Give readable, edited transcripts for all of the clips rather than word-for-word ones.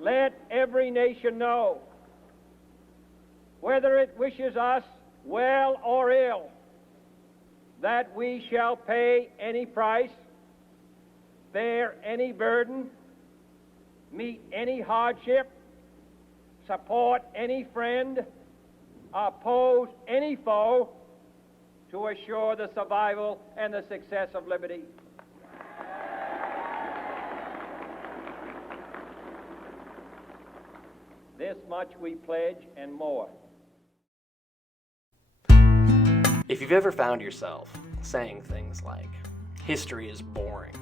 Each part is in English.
let every nation know, whether it wishes us well or ill, that we shall pay any price, bear any burden, meet any hardship, support any friend, oppose any foe, to assure the survival and the success of liberty. This much we pledge and more. If you've ever found yourself saying things like, history is boring,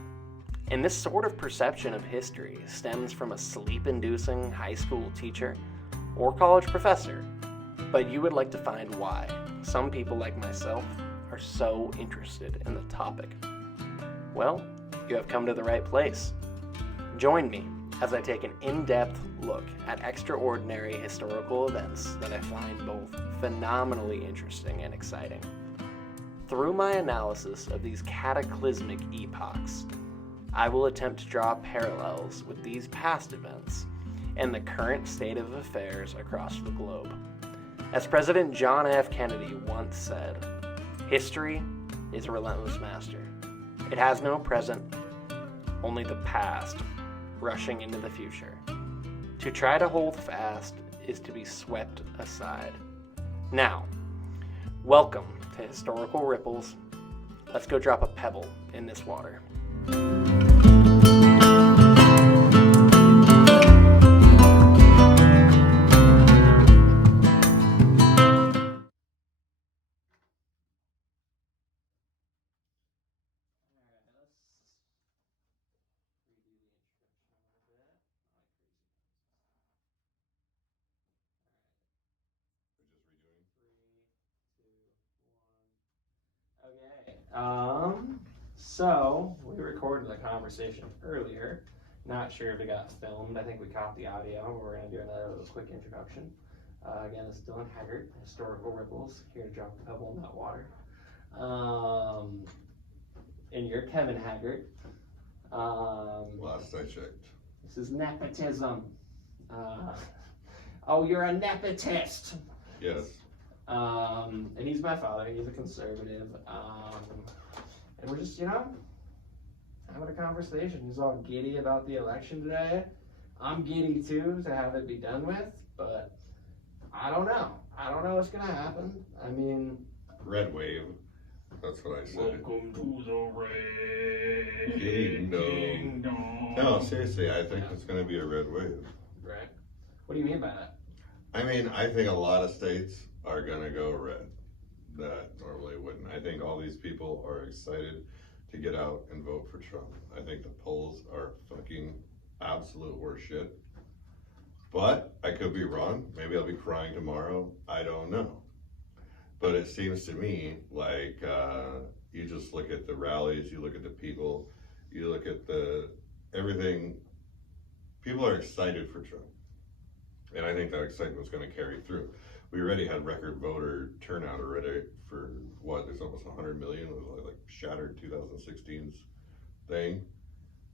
and this sort of perception of history stems from a sleep-inducing high school teacher or college professor, but you would like to find why some people like myself are so interested in the topic, well, you have come to the right place. Join me as I take an in-depth look at extraordinary historical events that I find both phenomenally interesting and exciting. Through my analysis of these cataclysmic epochs, I will attempt to draw parallels with these past events and the current state of affairs across the globe. As President John F. Kennedy once said, history is a relentless master. It has no present, only the past rushing into the future. To try to hold fast is to be swept aside. Now, welcome to Historical Ripples. Let's go drop a pebble in this water. So we recorded the conversation earlier. Not sure if it got filmed. I think we caught the audio. We're going to do another little quick introduction. Again, it's Dylan Haggart, Historical Ripples, here to drop a pebble in that water. And you're Kevin Haggart. Last I checked. This is nepotism. Oh, you're a nepotist. Yes. And he's my father. He's a conservative. And we're just, having a conversation. He's all giddy about the election today. I'm giddy too to have it be done with, but I don't know. I don't know what's gonna happen. I mean, red wave. That's what I said. Welcome to the red kingdom. No, seriously, I think it's gonna be a red wave. Right. What do you mean by that? I mean, I think a lot of states are gonna go red that normally wouldn't. I think all these people are excited to get out and vote for Trump. I think the polls are fucking absolute horseshit. But I could be wrong. Maybe I'll be crying tomorrow. I don't know. But it seems to me like you just look at the rallies, you look at the people, you look at everything. People are excited for Trump. And I think that excitement is going to carry through. We already had record voter turnout already for there's almost 100 million. It was like shattered 2016's thing.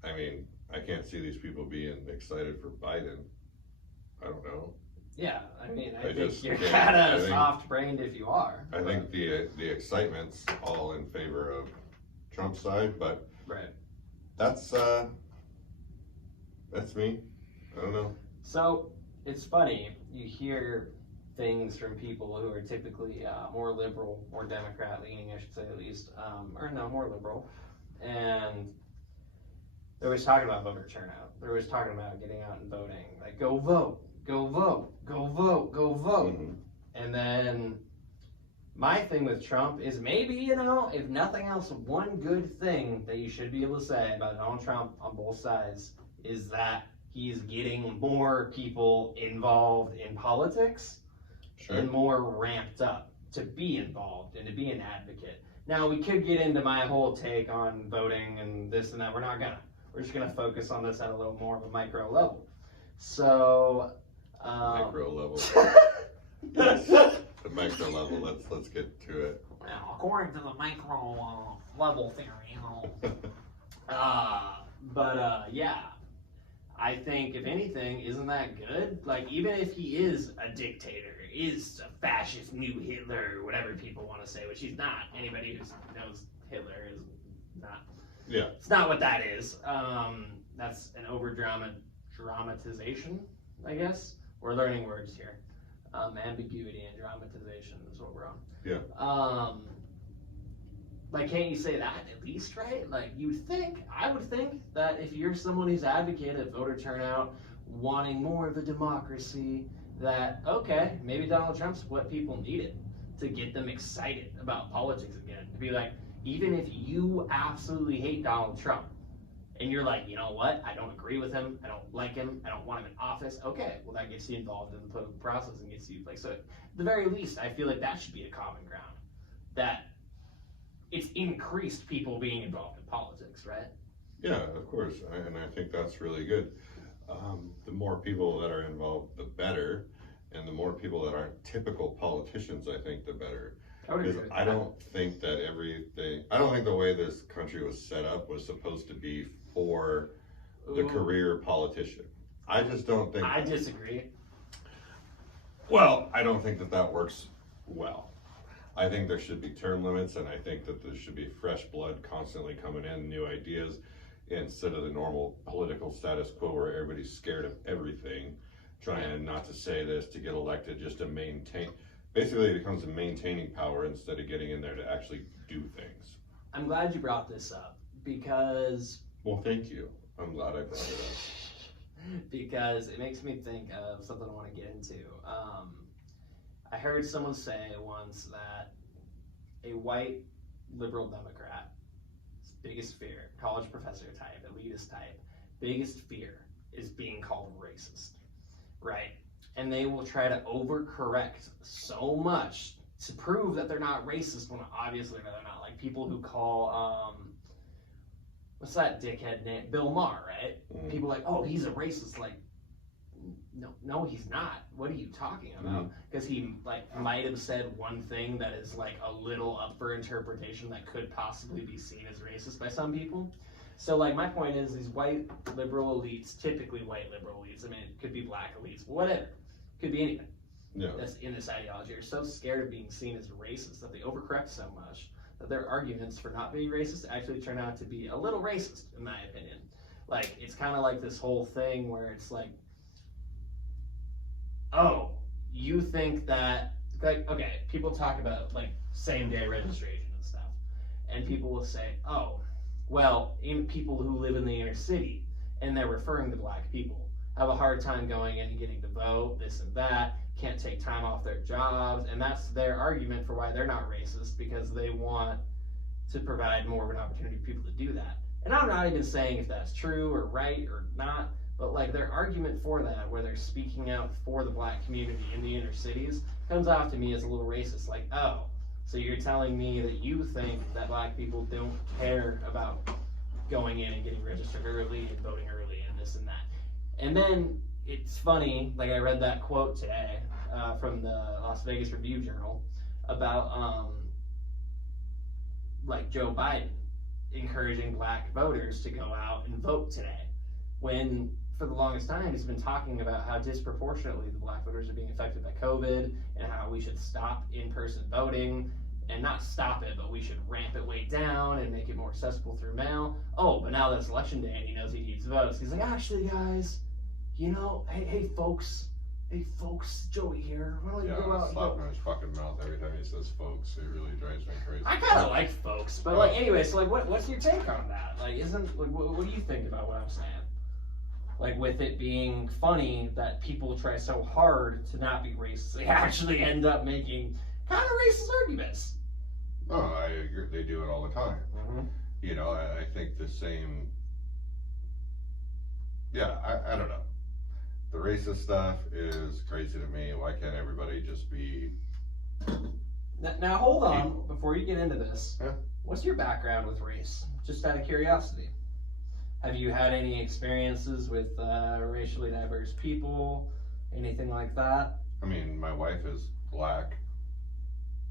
I mean, I can't see these people being excited for Biden. I don't know. Yeah, I mean, I think you're kind of soft-brained if you are. I think the excitement's all in favor of Trump's side, but right. That's me. I don't know. So it's funny, you hear things from people who are typically more liberal, more Democrat-leaning, I should say at least, more liberal, and they're always talking about voter turnout. They're always talking about getting out and voting, like go vote, go vote, go vote, go vote. Mm-hmm. And then my thing with Trump is maybe, if nothing else, one good thing that you should be able to say about Donald Trump on both sides is that he's getting more people involved in politics. Sure. And more ramped up to be involved and to be an advocate. Now, we could get into my whole take on voting and this and that. We're not gonna. We're just gonna focus on this at a little more of a micro level. So, micro level. Yes, the micro level. Let's get to it. Well, according to the micro level theory, yeah. I think, if anything, isn't that good? Like, even if he is a dictator, is a fascist new Hitler, or whatever people want to say, which he's not. Anybody who knows Hitler is not. Yeah. It's not what that is. That's an dramatization, I guess. We're learning words here. Ambiguity and dramatization is what we're on. Yeah. Like, can't you say that at least, right? Like, I would think that if you're someone who's advocated voter turnout, wanting more of a democracy, that, okay, maybe Donald Trump's what people needed to get them excited about politics again. To be like, even if you absolutely hate Donald Trump, and you're like, you know what, I don't agree with him, I don't like him, I don't want him in office, okay, well, that gets you involved in the political process and gets you, like, so at the very least, I feel like that should be a common ground. That it's increased people being involved in politics, right? Yeah, of course, and I think that's really good. The more people that are involved, the better, and the more people that aren't typical politicians, I think, the better. Because I don't think that I don't think the way this country was set up was supposed to be for the career politician. I just don't think. I disagree. Well, I don't think that works well. I think there should be term limits, and I think that there should be fresh blood constantly coming in, new ideas, instead of the normal political status quo where everybody's scared of everything, trying not to say this to get elected, just to maintain. Basically, it becomes a maintaining power instead of getting in there to actually do things. I'm glad you brought this up because. Well, thank you. I'm glad I brought it up. Because it makes me think of something I want to get into. I heard someone say once that a white liberal Democrat's biggest fear, college professor type, elitist type, biggest fear is being called racist, right? And they will try to overcorrect so much to prove that they're not racist when obviously they're not. Like people who call, what's that dickhead name? Bill Maher, right? Mm-hmm. People are like, oh, he's a racist. Like, no, he's not. What are you talking about? Because he might have said one thing that is like a little up for interpretation that could possibly be seen as racist by some people. So like my point is these white liberal elites, typically white liberal elites, I mean it could be black elites, whatever, could be anything. Yeah. That's in this ideology are so scared of being seen as racist that they overcorrect so much that their arguments for not being racist actually turn out to be a little racist, in my opinion. Like it's kind of like this whole thing where it's like, oh, you think that, like, okay, people talk about like same-day registration and stuff, and people will say, oh, well, people who live in the inner city, and they're referring to black people, have a hard time going in and getting to vote, this and that, can't take time off their jobs, and that's their argument for why they're not racist, because they want to provide more of an opportunity for people to do that. And I'm not even saying if that's true or right or not, but like their argument for that, where they're speaking out for the black community in the inner cities, comes off to me as a little racist. Like, oh, so you're telling me that you think that black people don't care about going in and getting registered early and voting early and this and that. And then it's funny, like I read that quote today from the Las Vegas Review-Journal about like Joe Biden encouraging black voters to go out and vote today, when for the longest time he's been talking about how disproportionately the black voters are being affected by COVID and how we should stop in-person voting, and not stop it, but we should ramp it way down and make it more accessible through mail. Oh, but now that it's election day and he knows he needs votes, he's like, actually guys, you know, hey folks, Joey here, why don't you go out and vote? In his fucking mouth every time he says folks. It really drives me crazy. I kind of like folks, but like anyway, so like what's your take on that? Like what do you think about what I'm saying? Like with it being funny that people try so hard to not be racist, they actually end up making kind of racist arguments. No, I agree. They do it all the time. Mm-hmm. You know, I think the same. Yeah, I don't know. The racist stuff is crazy to me. Why can't everybody just be? Now hold on, before you get into this. Yeah. What's your background with race? Just out of curiosity. Have you had any experiences with racially diverse people? Anything like that? I mean, my wife is black.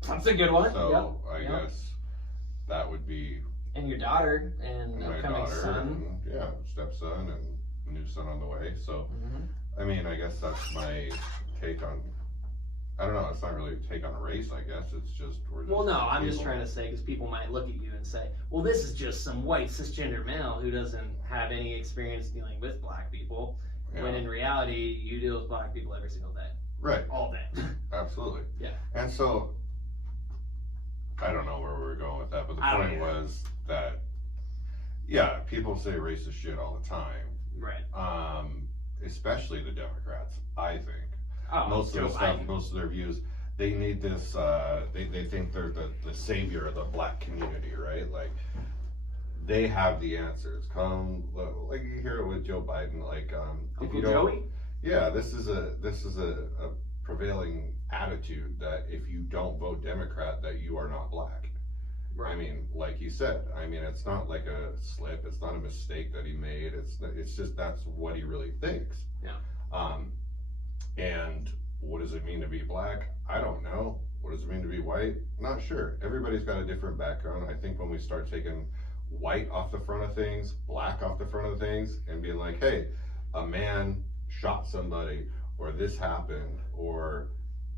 That's a good one. So I guess that would be. And your daughter and my upcoming daughter son. And, stepson and. new son on the way. So, I mean, I guess that's my take on. I don't know. It's not really a take on race. I guess it's just we're just. Well, no, I'm just people. trying to say because people might look at you and say, "Well, this is just some white cisgender male who doesn't have any experience dealing with black people." Yeah. When in reality, you deal with black people every single day. Right. All day. Absolutely. Yeah. And so, I don't know where we were going with that, but the point was that, yeah, people say racist shit all the time. Right. Especially the Democrats, I think. Oh, Most of the stuff, most of their views, they need this, they think they're the savior of the black community, right? Like, they have the answers. Like you hear it with Joe Biden, like, if you don't, Joey? Yeah, this is a prevailing attitude that if you don't vote Democrat, that you are not black. Right. I mean, like you said, I mean, it's not like a slip. It's not a mistake that he made. It's just that's what he really thinks. Yeah. And what does it mean to be black? I don't know. What does it mean to be white? Not sure. Everybody's got a different background. I think when we start taking white off the front of things, black off the front of things, and being like, hey, a man shot somebody, or this happened, or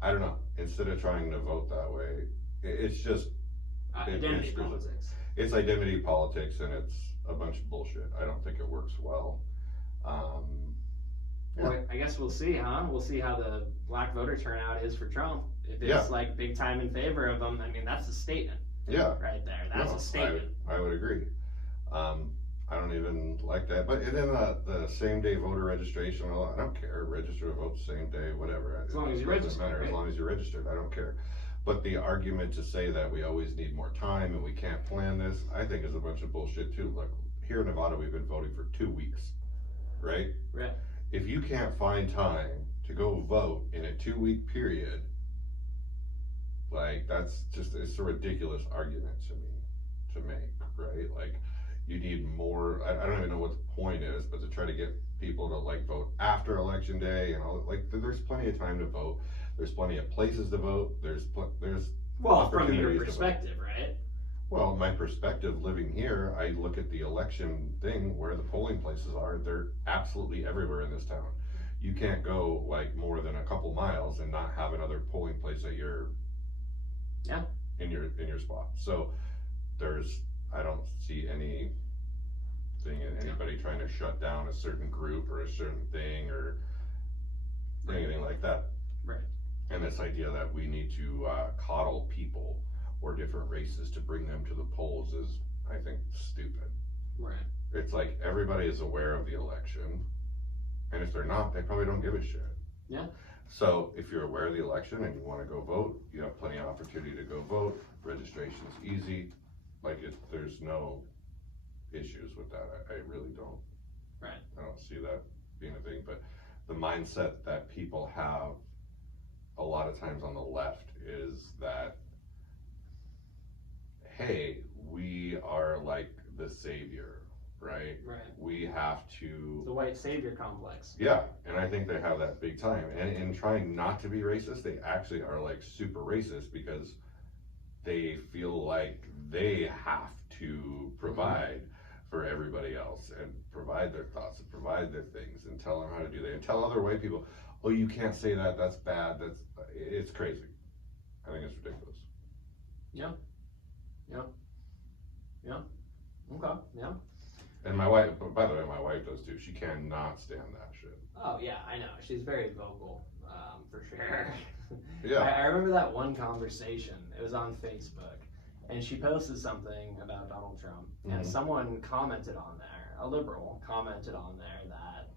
I don't know, instead of trying to vote that way, it's just identity politics. It's identity politics, and it's a bunch of bullshit. I don't think it works well. Well, I guess we'll see, huh? We'll see how the black voter turnout is for Trump. If it's like big time in favor of him, I mean, that's a statement. Yeah. Right there. That's a statement. I would agree. I don't even like that. But and then the same day voter registration, I don't care. Register to vote same day, whatever. As long as you're registered. Matter. Right? As long as you're registered, I don't care. But the argument to say that we always need more time and we can't plan this, I think is a bunch of bullshit too. Like here in Nevada, we've been voting for 2 weeks, right? Right. If you can't find time to go vote in a 2-week period, like it's a ridiculous argument to me to make, right? Like you need more. I don't even know what the point is, but to try to get people to like vote after election day and all, like there's plenty of time to vote. There's plenty of places to vote. There's well, from your perspective, right? Well, my perspective living here, I look at the election thing where the polling places are. They're absolutely everywhere in this town. You can't go like more than a couple miles and not have another polling place at your in your spot. So I don't see anything in anybody trying to shut down a certain group or a certain thing or anything like that. Right. And this idea that we need to coddle people or different races to bring them to the polls is, I think, stupid. Right. It's like everybody is aware of the election, and if they're not, they probably don't give a shit. Yeah. So if you're aware of the election and you want to go vote, you have plenty of opportunity to go vote. Registration is easy. Like there's no issues with that. I really don't. Right. I don't see that being a thing. But the mindset that people have a lot of times on the left is that, hey, we are like the savior, right? Right. We have to. The white savior complex. Yeah, and I think they have that big time. And in trying not to be racist, they actually are like super racist because they feel like they have to provide for everybody else and provide their thoughts and provide their things and tell them how to do that and tell other white people, oh, you can't say that, that's bad, it's crazy. I think it's ridiculous. Yeah. Okay. Yeah. And my wife, by the way, my wife does too. She cannot stand that shit. Oh yeah, I know. She's very vocal, for sure. Yeah. I remember that one conversation. It was on Facebook, and she posted something about Donald Trump, and someone commented on there, a liberal commented on there that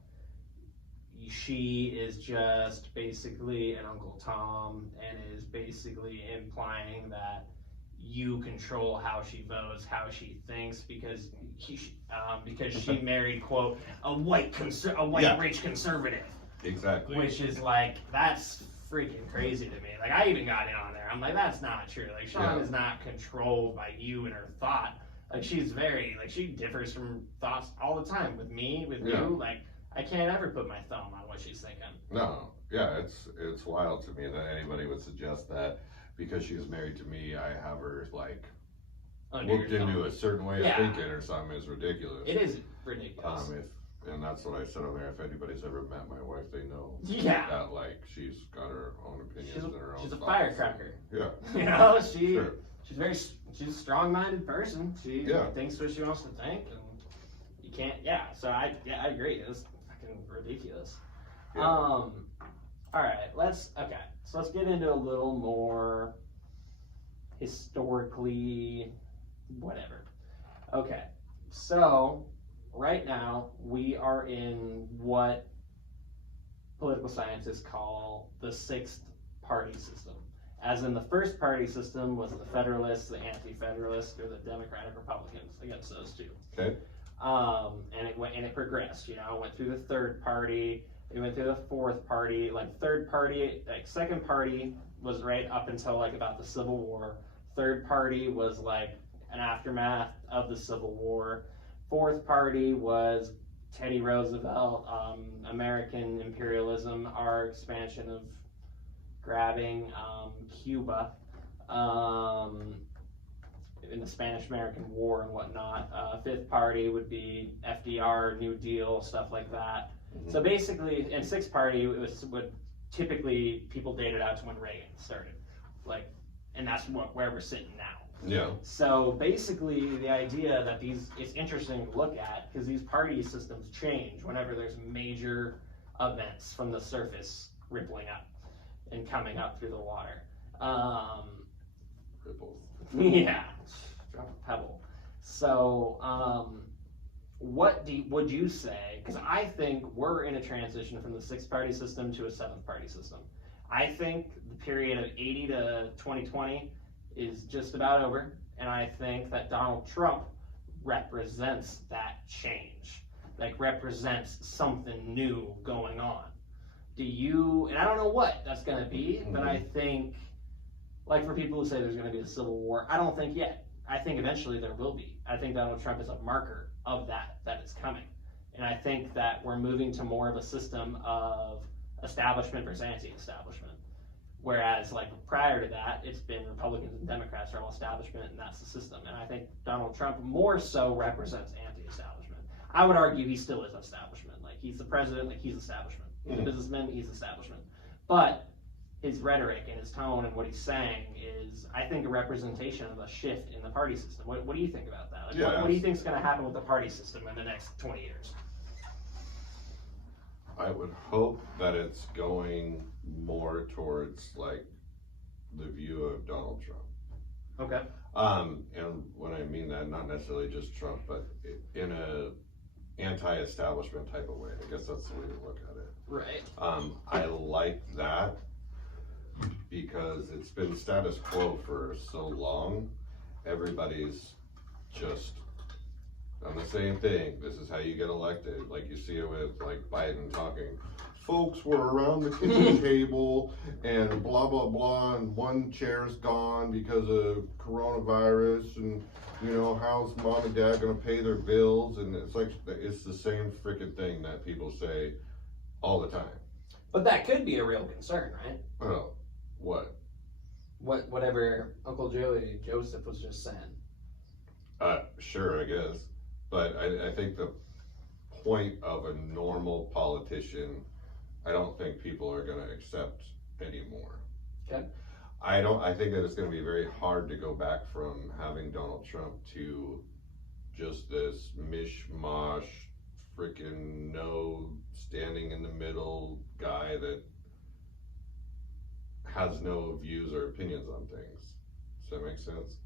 she is just basically an Uncle Tom and is basically implying that you control how she votes, how she thinks, because she married, quote, a white rich conservative. Exactly. Which is like, that's freaking crazy to me. Like, I even got in on there. I'm like, that's not true. Like, Sean is not controlled by you and her thought. Like, she's very, like, she differs from thoughts all the time with me, with you. Like, I can't ever put my thumb on what she's thinking. No. Yeah, it's wild to me that anybody would suggest that because she is married to me, I have her, like, looked into a certain way of thinking or something is ridiculous. It is ridiculous. And that's what I said on there. If anybody's ever met my wife, they know that, like, she's got her own opinions and her own She's a thoughts. firecracker. Yeah. You know, Sure. she's a strong-minded person. She thinks what she wants to think, and you can't. Yeah. So I agree. It's fucking ridiculous. Yeah. All right. Let's get into a little more historically whatever. Okay. So right now we are in what political scientists call the sixth party system. As in the first party system was the Federalists, the Anti-Federalists, or the Democratic Republicans, against those two. Okay. And it progressed. You know, it went through the third party. It went through the fourth party. Like third party, like second party was right up until like about the Civil War. Third party was like an aftermath of the Civil War. Fourth party was Teddy Roosevelt, American imperialism, our expansion of grabbing Cuba in the Spanish-American War and whatnot. Fifth party would be FDR, New Deal, stuff like that. Mm-hmm. So basically, in sixth party, it was what typically people dated out to when Reagan started, like, and that's where we're sitting now. Yeah. So basically, the idea that it's interesting to look at because these party systems change whenever there's major events from the surface rippling up and coming up through the water. Ripples. Yeah, drop a pebble. So, what would you say? Because I think we're in a transition from the sixth party system to a seventh party system. I think the period of 80 to 2020 is just about over, and I think that Donald Trump represents that change, like represents something new going on. And I don't know what that's going to be, but I think, like for people who say there's going to be a civil war, I don't think yet. I think eventually there will be. I think Donald Trump is a marker of that is coming. And I think that we're moving to more of a system of establishment versus anti-establishment. Whereas, like, prior to that, it's been Republicans and Democrats are all establishment, and that's the system. And I think Donald Trump more so represents anti-establishment. I would argue he still is establishment. Like, he's the president, like, he's establishment. He's a businessman, he's establishment. But his rhetoric and his tone and what he's saying is, I think, a representation of a shift in the party system. What do you think about that? Like, what do you think is going to happen with the party system in the next 20 years? I would hope that it's going more towards like the view of Donald Trump. Okay. And when I mean that, not necessarily just Trump, but in a anti-establishment type of way. I guess that's the way to look at it. Right. I like that because it's been status quo for so long. Everybody's just on the same thing. This is how you get elected. Like you see it with like Biden talking. Folks were around the kitchen table and blah, blah, blah, and one chair's gone because of coronavirus, and, you know, how's mom and dad gonna pay their bills? And it's like, it's the same freaking thing that people say all the time. But that could be a real concern, right? Oh, what? Whatever Uncle Joey Joseph was just saying. Sure, I guess. But I think the point of a normal politician, I don't think people are going to accept anymore. Okay. I think that it's going to be very hard to go back from having Donald Trump to just this mishmash, freaking no standing in the middle guy that has no views or opinions on things. Does that make sense?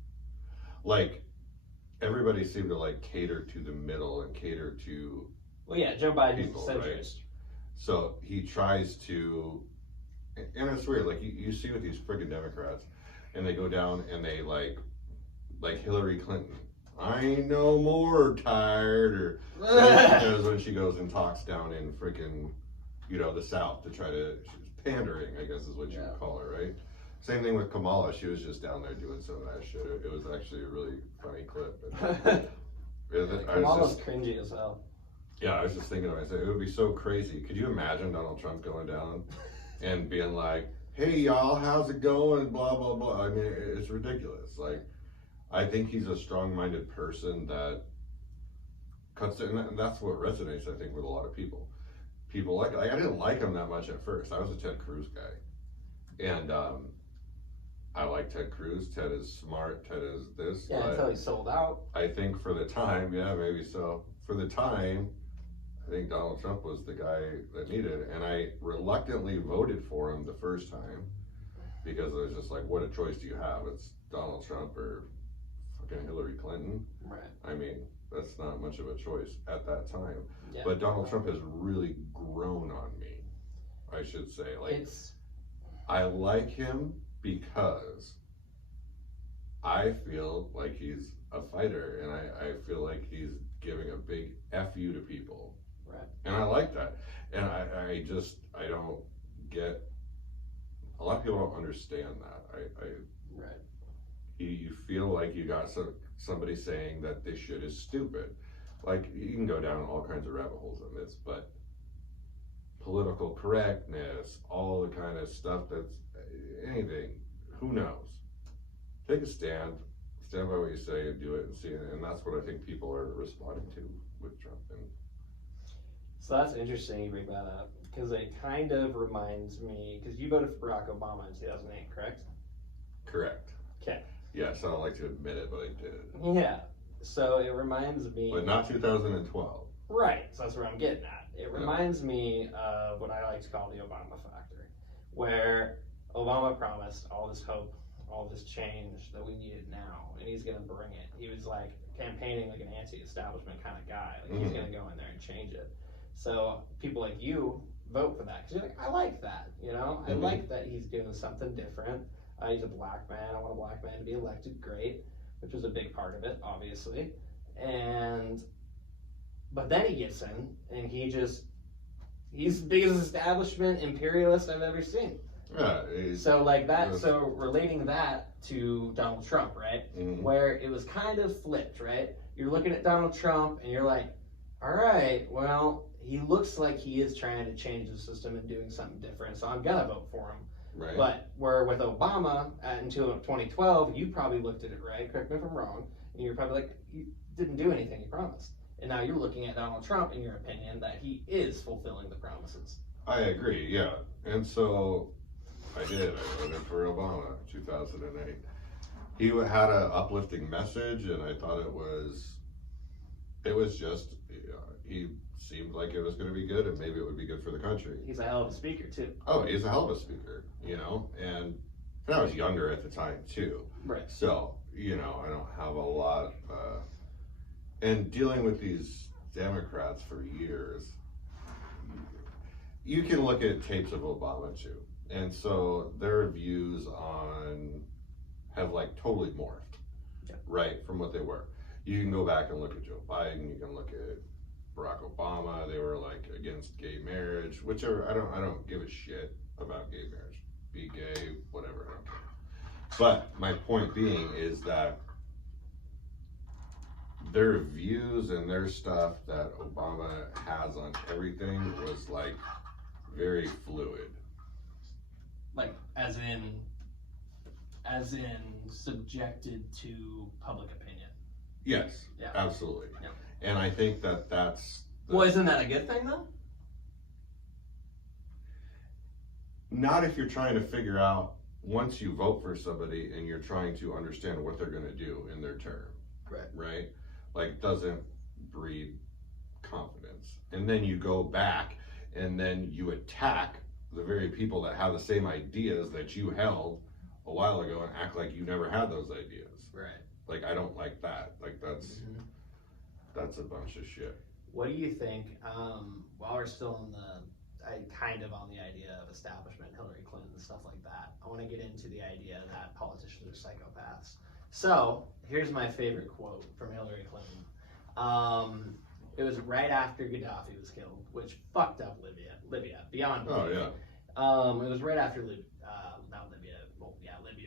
Like, everybody seemed to like cater to the middle and cater to Joe Biden's people, centrist. right? So he tries to, and it's weird, like you see with these friggin' Democrats, and they go down and they like Hillary Clinton, I ain't no more tired, or when she goes and talks down in freaking, the South to try to, pandering, I guess is what you would call her, right? Same thing with Kamala. She was just down there doing some of that shit. It was actually a really funny clip. Kamala's cringy as hell. Yeah, I was just thinking, I said, it would be so crazy. Could you imagine Donald Trump going down and being like, hey, y'all, how's it going? Blah, blah, blah. I mean, it's ridiculous. Like, I think he's a strong-minded person that cuts it, and that's what resonates, I think, with a lot of people. People like I didn't like him that much at first. I was a Ted Cruz guy, and I like Ted Cruz. Ted is smart. Ted is this. Yeah, until he sold out. I think for the time, yeah, maybe so. For the time, I think Donald Trump was the guy that needed, and I reluctantly voted for him the first time because it was just like, what a choice do you have? It's Donald Trump or fucking Hillary Clinton. Right. I mean, that's not much of a choice at that time. Yeah. But Donald Trump has really grown on me, I should say. Like, I like him because I feel like he's a fighter, and I feel like he's giving a big F you to people. Right. And I like that. And I don't get, a lot of people don't understand that. Right. You feel like you got somebody saying that this shit is stupid. Like, you can go down all kinds of rabbit holes on this, but political correctness, all the kind of stuff that's anything, who knows? Take a stand by what you say and do it and see it, and that's what I think people are responding to with Trump. And so that's interesting you bring that up, because it kind of reminds me, because you voted for Barack Obama in 2008, correct? Correct. Okay. Yes, I don't like to admit it, but I did. Yeah. So it reminds me. But not 2012. Right. So that's where I'm getting at. It reminds me of what I like to call the Obama factor, where Obama promised all this hope, all this change that we needed now, and he's going to bring it. He was like campaigning like an anti-establishment kind of guy. Like he's going to go in there and change it. So people like you vote for that because you're like, I like that, you know? I like that he's doing something different. He's a black man. I want a black man to be elected. Great, which was a big part of it, obviously. But then he gets in, and he's the biggest establishment imperialist I've ever seen. Yeah. So like that. So relating that to Donald Trump, right? Where it was kind of flipped, right? You're looking at Donald Trump, and you're like, all right, well, he looks like he is trying to change the system and doing something different, so I'm gonna vote for him. Right. But where with Obama until 2012, you probably looked at it, right? Correct me if I'm wrong. And you're probably like, you didn't do anything you promised. And now you're looking at Donald Trump, in your opinion, that he is fulfilling the promises. I agree, yeah. And so I did. I voted for Obama in 2008. He had an uplifting message, and I thought it was just, he seemed like it was going to be good, and maybe it would be good for the country. He's a hell of a speaker, too. Oh, he's a hell of a speaker, you know, and I was younger at the time, too. Right. So, you know, I don't have a lot, and dealing with these Democrats for years, you can look at tapes of Obama, too. And so their views have like totally morphed, right, from what they were. You can go back and look at Joe Biden, you can look at Barack Obama. They were like against gay marriage, whichever. I don't give a shit about gay marriage. Be gay, whatever, I don't care. But my point being is that their views and their stuff that Obama has on everything was like very fluid. Like, as in subjected to public opinion. Yes, Yeah. absolutely. Yeah. And I think that's... Well, isn't that a good thing, though? Not if you're trying to figure out, once you vote for somebody and you're trying to understand what they're going to do in their term. Right? Like, doesn't breed confidence. And then you go back and then you attack the very people that have the same ideas that you held a while ago and act like you never had those ideas. Right. Like, I don't like that. Like, that's a bunch of shit. What do you think, while we're still on kind of on the idea of establishment, Hillary Clinton, and stuff like that, I want to get into the idea that politicians are psychopaths. So, here's my favorite quote from Hillary Clinton. It was right after Gaddafi was killed, which fucked up Libya, beyond belief. Oh, yeah. It was right after Libya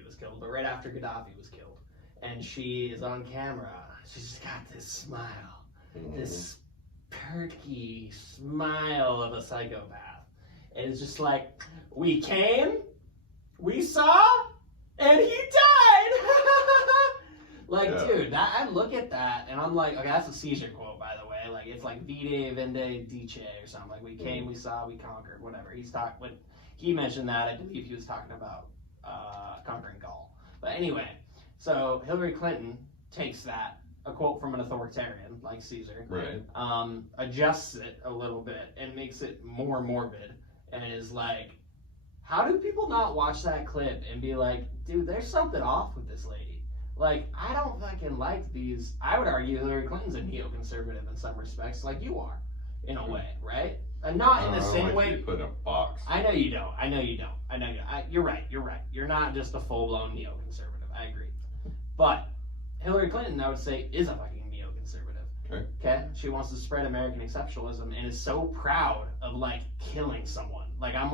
was killed, but right after Gaddafi was killed. And she is on camera. She's just got this smile, this perky smile of a psychopath. And it's just like, we came, we saw, and he died. Like, Yeah. dude, I look at that and I'm like, okay, that's a Caesar quote, by the way. Like, it's like Vide, Vende, Dice, or something. Like, we came, we saw, we conquered, whatever. When he mentioned that, I believe he was talking about conquering Gaul. But anyway, so Hillary Clinton takes that, a quote from an authoritarian like Caesar, Right. adjusts it a little bit and makes it more morbid, and is like, how do people not watch that clip and be like, dude, there's something off with this lady? Like, I don't fucking like these. I would argue Hillary Clinton's a neoconservative in some respects, like you are, in a way, right? And not in the same way. You put in a box. I know you don't. You're right. You're not just a full-blown neoconservative. I agree. But Hillary Clinton, I would say, is a fucking neoconservative. Okay? She wants to spread American exceptionalism and is so proud of, like, killing someone. Like, I'm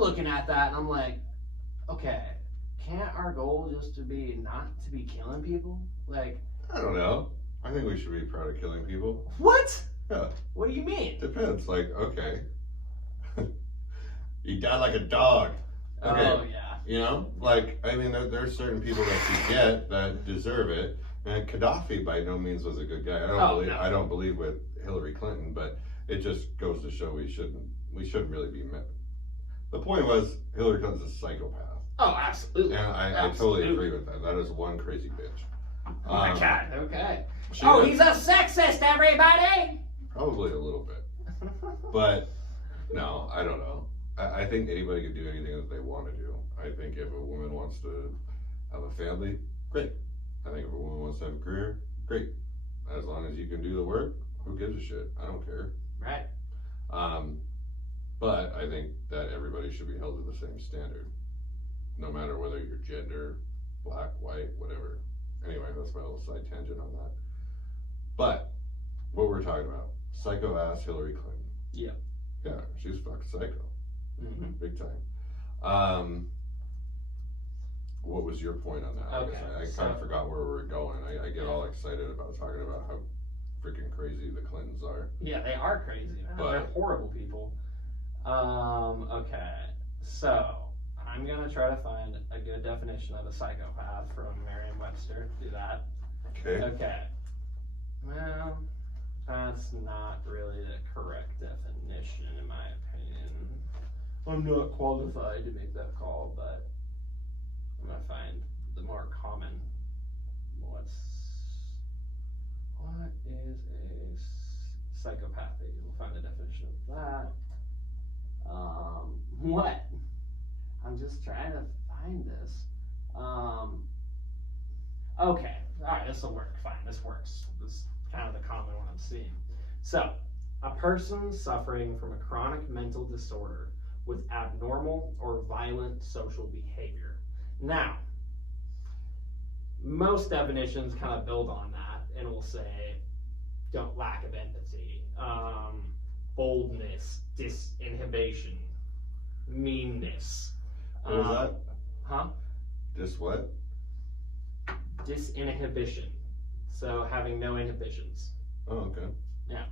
looking at that and I'm like, okay, can't our goal just to be not to be killing people? Like, I don't know. I think we should be proud of killing people. what? Yeah. What do you mean? Depends. Like, okay. You died like a dog. Okay. Oh, yeah. You know? Like, I mean, there's certain people that you get that deserve it. And Gaddafi by no means was a good guy. I don't believe with Hillary Clinton, but it just goes to show we shouldn't really be met. The point was Hillary Clinton's a psychopath. Oh, absolutely. And I totally agree with that. That is one crazy bitch. Oh my God. Okay. He's a sexist, everybody. Probably a little bit. But no, I don't know. I think anybody can do anything that they want to do. I think if a woman wants to have a family, great. I think if a woman wants to have a career, great. As long as you can do the work, who gives a shit? I don't care. Right. But I think that everybody should be held to the same standard, no matter whether you're gender, black, white, whatever. Anyway, that's my little side tangent on that. But what we're talking about, psycho-ass Hillary Clinton. Yeah. Yeah, she's fucking psycho. Mm-hmm. Big time. What was your point on that? Okay, I kind of forgot where we were going. I get all excited about talking about how freaking crazy the Clintons are. Yeah, they are crazy, man. But they're horrible people. Okay. So, I'm going to try to find a good definition of a psychopath from Merriam-Webster. Do that. Okay. Okay. Well, that's not really the correct definition, in my opinion. I'm not qualified to make that call, but I'm going to find the more common. What is a psychopathy? We'll find the definition of that. What? I'm just trying to find this. Okay. Alright, this will work. Fine. This works. This is kind of the common one I'm seeing. So, a person suffering from a chronic mental disorder with abnormal or violent social behavior. Now, most definitions kind of build on that and will say, don't lack of empathy, boldness, disinhibition, meanness. What was that? Huh? What? Disinhibition. So having no inhibitions. Oh, okay. Yeah.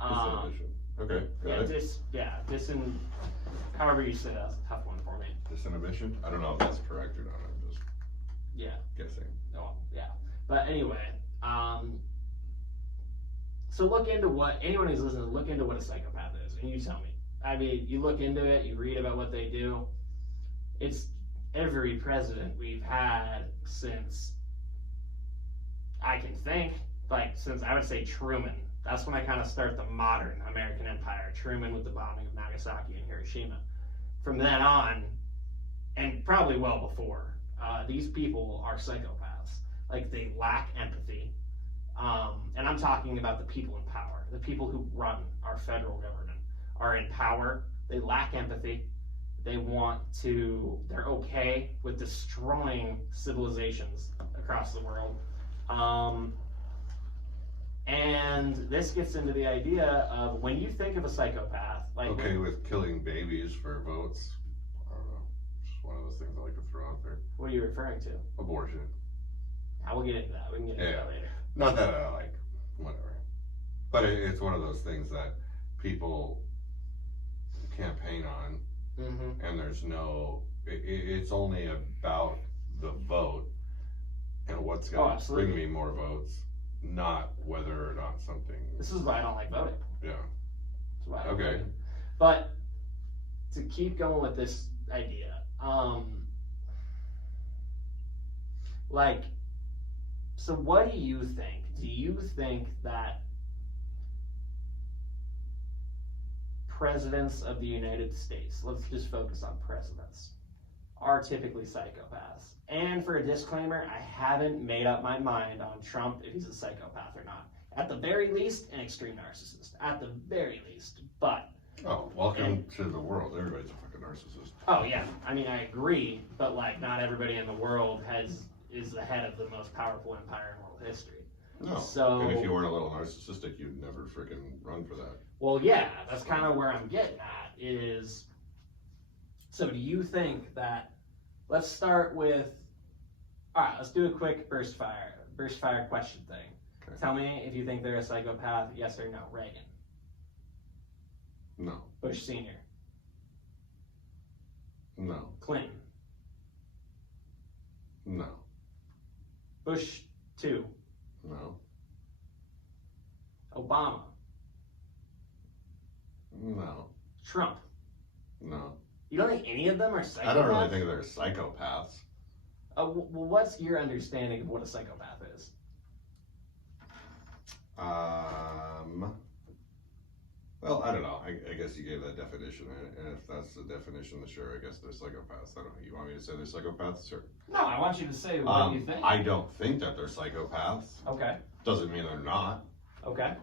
Disinhibition. Okay, got it. However you say that's a tough one for me. Disinhibition? I don't know if that's correct or not. I'm just guessing. Oh, yeah. But anyway, so look into what, anyone who's listening, look into what a psychopath is, and you tell me. I mean, you look into it, you read about what they do. It's every president we've had since I can think, like since I would say Truman. That's when I kind of start the modern American empire. Truman with the bombing of Nagasaki and Hiroshima. From then on, and probably well before, these people are psychopaths. Like, they lack empathy. And I'm talking about the people in power. The people who run our federal government are in power. They lack empathy. They're okay with destroying civilizations across the world. And this gets into the idea of when you think of a psychopath, like okay with killing babies for votes. I don't know. Just one of those things I like to throw out there. What are you referring to? Abortion. I will get into that. We can get into that later. Not that I like, whatever. But it's one of those things that people campaign on, and there's no, it's only about the vote. and what's Oh, going to absolutely. bring me more votes, not whether or not something. This is why I don't like voting. Yeah. That's why I don't Okay. like it. But to keep going with this idea, like, so what do you think? Do you think that presidents of the United States, let's just focus on presidents, are typically psychopaths? And for a disclaimer, I haven't made up my mind on Trump if he's a psychopath or not. At the very least, an extreme narcissist. At the very least. But Oh, welcome to the world. Everybody's a fucking narcissist. oh yeah, I mean I agree, but like not everybody in the world is the head of the most powerful empire in world history. No. So And if you weren't a little narcissistic, you'd never freaking run for that. well, yeah, that's kind of where I'm getting at is, so do you think that, let's start with, all right, let's do a quick burst fire question thing. Okay. Tell me if you think they're a psychopath, yes or no. Reagan. No. Bush Sr. No. Clinton. No. Bush 2. No. Obama. No. Trump. No. You don't think any of them are psychopaths? I don't really think they're psychopaths. Well, what's your understanding of what a psychopath is? Well, I don't know. I guess you gave that definition, and if that's the definition, then sure, I guess they're psychopaths. I don't know. You want me to say they're psychopaths? Sure. No, I want you to say what you think. I don't think that they're psychopaths. Okay. Doesn't mean they're not. Okay.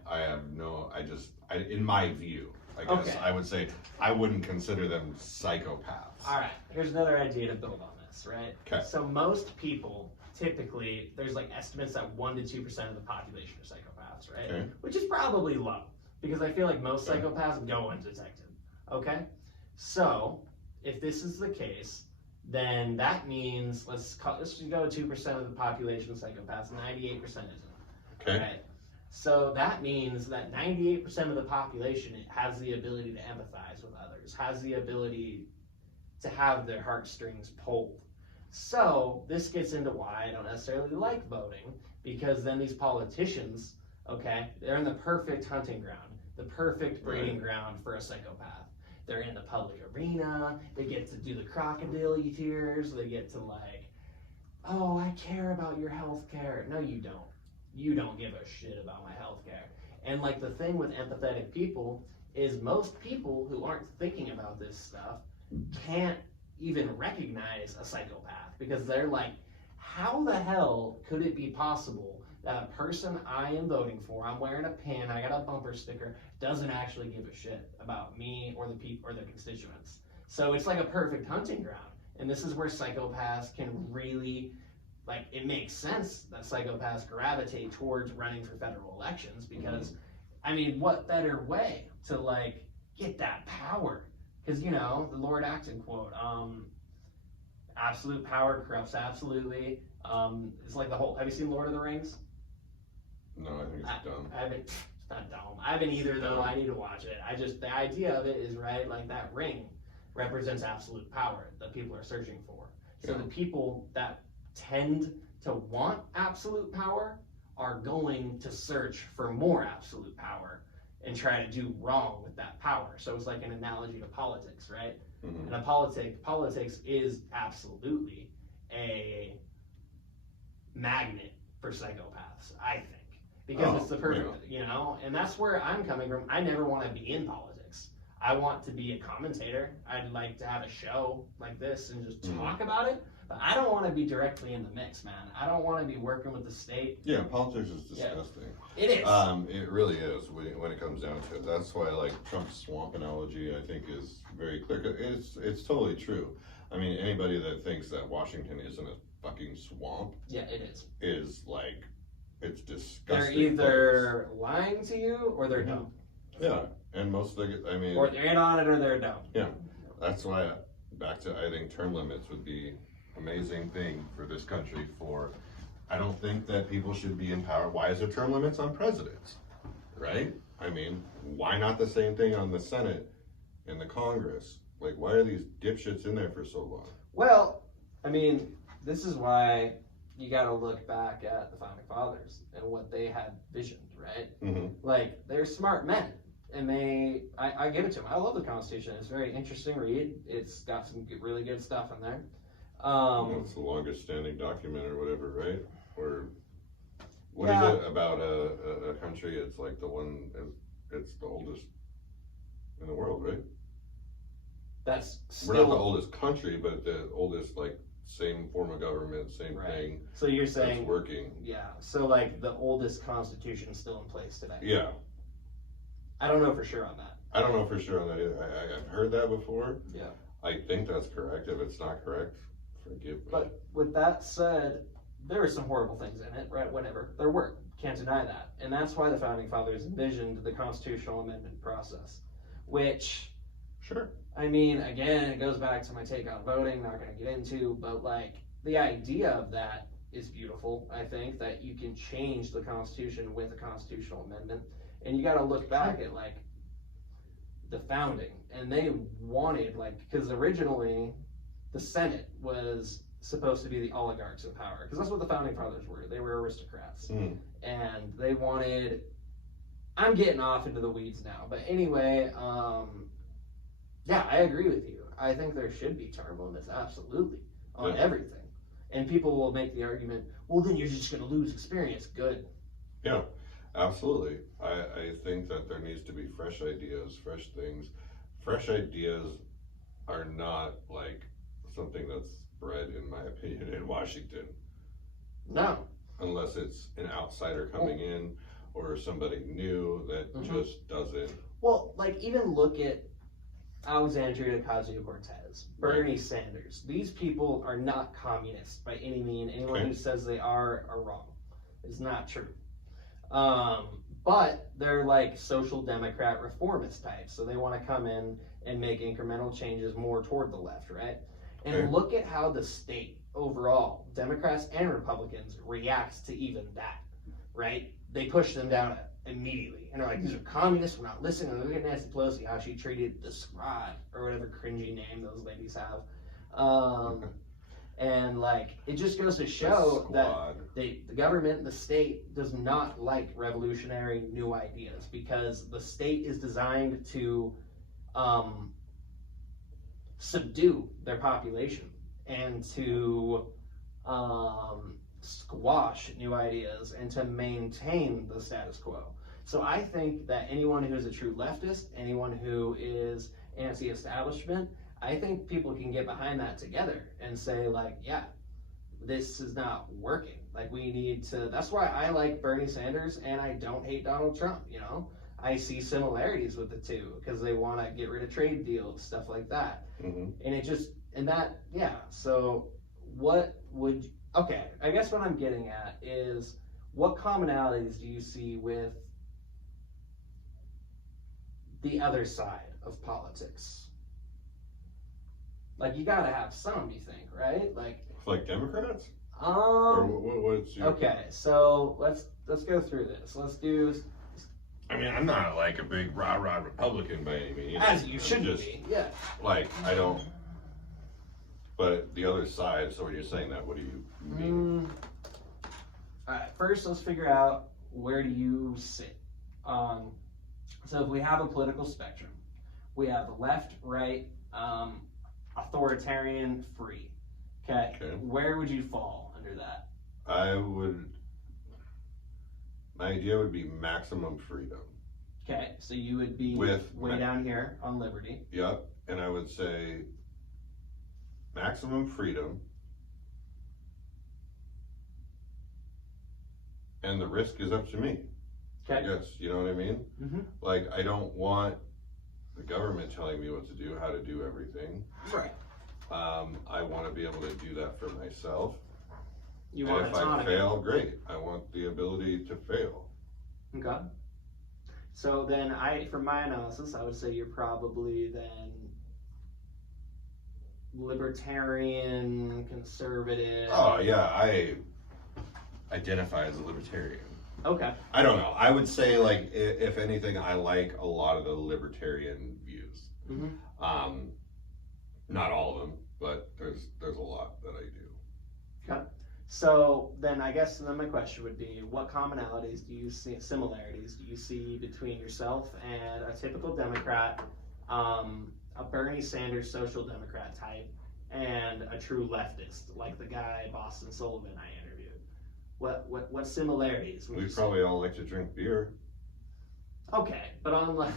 In my view, I guess Okay. I would say I wouldn't consider them psychopaths. All right. Here's another idea to build on this, right? Okay. So most people, typically, there's like estimates that 1 to 2% of the population are psychopaths, right? Okay. Which is probably low, because I feel like most Okay. psychopaths go undetected. Okay. So if this is the case, then that means let's just go 2% of the population psychopaths. 98% isn't. Okay. Right? So that means that 98% of the population has the ability to empathize with others, has the ability to have their heartstrings pulled. So this gets into why I don't necessarily like voting, because then these politicians, okay, they're in the perfect hunting ground, the perfect breeding ground for a psychopath. They're in the public arena, they get to do the crocodile tears, they get to like, oh, I care about your health care. No, you don't. You don't give a shit about my health care. And like the thing with empathetic people is most people who aren't thinking about this stuff can't even recognize a psychopath, because they're like, how the hell could it be possible that a person I am voting for, I'm wearing a pin, I got a bumper sticker, doesn't actually give a shit about me or the people or their constituents? So it's like a perfect hunting ground. And this is where psychopaths can really, like, it makes sense that psychopaths gravitate towards running for federal elections, because, I mean, what better way to, like, get that power? Because, you know, the Lord Acton quote, absolute power corrupts absolutely. It's like the whole, have you seen Lord of the Rings? No, I think it's dumb. I haven't, it's not dumb. I haven't either, though. I need to watch it. The idea of it is, right, like that ring represents absolute power that people are searching for. So the people that tend to want absolute power are going to search for more absolute power and try to do wrong with that power. So it's like an analogy to politics, right? Mm-hmm. And politics is absolutely a magnet for psychopaths, I think. Because it's the perfect, you know? And that's where I'm coming from. I never want to be in politics. I want to be a commentator. I'd like to have a show like this and just talk about it. But I don't want to be directly in the mix, man. I don't want to be working with the state. Yeah, politics is disgusting. It is. It really is when it comes down to it. That's why, like, Trump's swamp analogy, I think, is very clear. It's totally true. I mean, anybody that thinks that Washington isn't a fucking swamp, Yeah, it is. is like, it's disgusting. They're either lying to you or they're dumb. Yeah, and most of the, I mean, Or they're in on it or they're dumb. yeah, that's why I think term limits would be amazing thing for this country. I don't think that people should be in power. Why is there term limits on presidents, right? I mean, why not the same thing on the Senate and the Congress? Like, why are these dipshits in there for so long? Well, I mean, this is why you got to look back at the founding fathers and what they had visioned, right? Mm-hmm. Like, they're smart men, and I give it to them. I love the Constitution. It's a very interesting read. It's got some really good stuff in there. It's the longest standing document or whatever, right? Or what Yeah. is it about a country? It's like it's the oldest in the world, right? That's We're not the still, oldest country, but the oldest, like, same form of government, same Right. thing so you're that's saying, working. yeah, so like the oldest Constitution is still in place today. Yeah, I don't know for sure on that. I don't know for sure on that either. I've heard that before. Yeah. I think that's correct. If it's not correct, forgive me. But with that said, there were some horrible things in it, right? Whatever. There were. Can't deny that. And that's why the founding fathers envisioned the constitutional amendment process, which, Sure. I mean, again, it goes back to my take on voting, not going to get into, but like the idea of that is beautiful. I think that you can change the Constitution with a constitutional amendment. And you got to look back at like the founding, and they wanted, like, because originally the Senate was supposed to be the oligarchs in power, because that's what the founding fathers were. They were aristocrats. Mm. And they wanted, I'm getting off into the weeds now, but anyway, yeah, I agree with you. I think there should be term limits, absolutely, on Yeah. everything. And people will make the argument, well, then you're just going to lose experience. Good. Yeah, absolutely. I think that there needs to be fresh ideas, fresh things. Fresh ideas are not like something that's bred, in my opinion, in Washington. No. Unless it's an outsider coming in or somebody new that Mhm. just doesn't. Well, like, even look at Alexandria Ocasio-Cortez, Bernie Sanders. These people are not communists by any means. Anyone Okay. who says they are wrong. It's not true. But they're like social democrat reformist types, so they want to come in and make incremental changes more toward the left, right? And Okay. look at how the state overall, Democrats and Republicans, reacts to even that, right? They push them down immediately, and they're like, these are communists, we're not listening. And look at Nancy Pelosi, how she treated the squad, or whatever cringy name those ladies have. And like, it just goes to show that the government, the state, does not like revolutionary new ideas, because the state is designed to subdue their population and to squash new ideas and to maintain the status quo. So I think that anyone who is a true leftist, anyone who is anti-establishment, I think people can get behind that together and say, like, yeah, this is not working. Like, we need to, that's why I like Bernie Sanders and I don't hate Donald Trump, you know? I see similarities with the two, because they want to get rid of trade deals, stuff like that. Mm-hmm. And it just, and that, yeah, so what would, okay, I guess what I'm getting at is, what commonalities do you see with the other side of politics? Like, you gotta have some, you think, right? Like Democrats? Or what's your... Okay, so let's go through this. Let's do, I mean, I'm not like a big rah-rah Republican by any means. as you I'm should just, be, yeah. Like, I don't... But the other side, so when you're saying that, what do you mean? Alright, first let's figure out, where do you sit? So if we have a political spectrum, we have left, right, authoritarian, free. Okay. Where would you fall under that? My idea would be maximum freedom. Okay, so you would be way down here on liberty. Yep, and I would say maximum freedom, and the risk is up to me. Okay. Yes, you know what I mean? Mm-hmm. Like, I don't want the government telling me what to do, how to do everything. Right. I want to be able to do that for myself. You And want if autonomy. I fail, great. I want the ability to fail. Okay. So then from my analysis, I would say you're probably then libertarian, conservative. Oh, yeah, I identify as a libertarian. Okay. I don't know. I would say, like, if anything, I like a lot of the libertarian views. Mm-hmm. Not all of them, but there's a lot that I do. Okay. So then my question would be, what commonalities do you see, similarities do you see between yourself and a typical Democrat, a Bernie Sanders social democrat type, and a true leftist, like the guy Boston Sullivan I interviewed? What similarities would We you say? probably all like to drink beer. Okay, but on like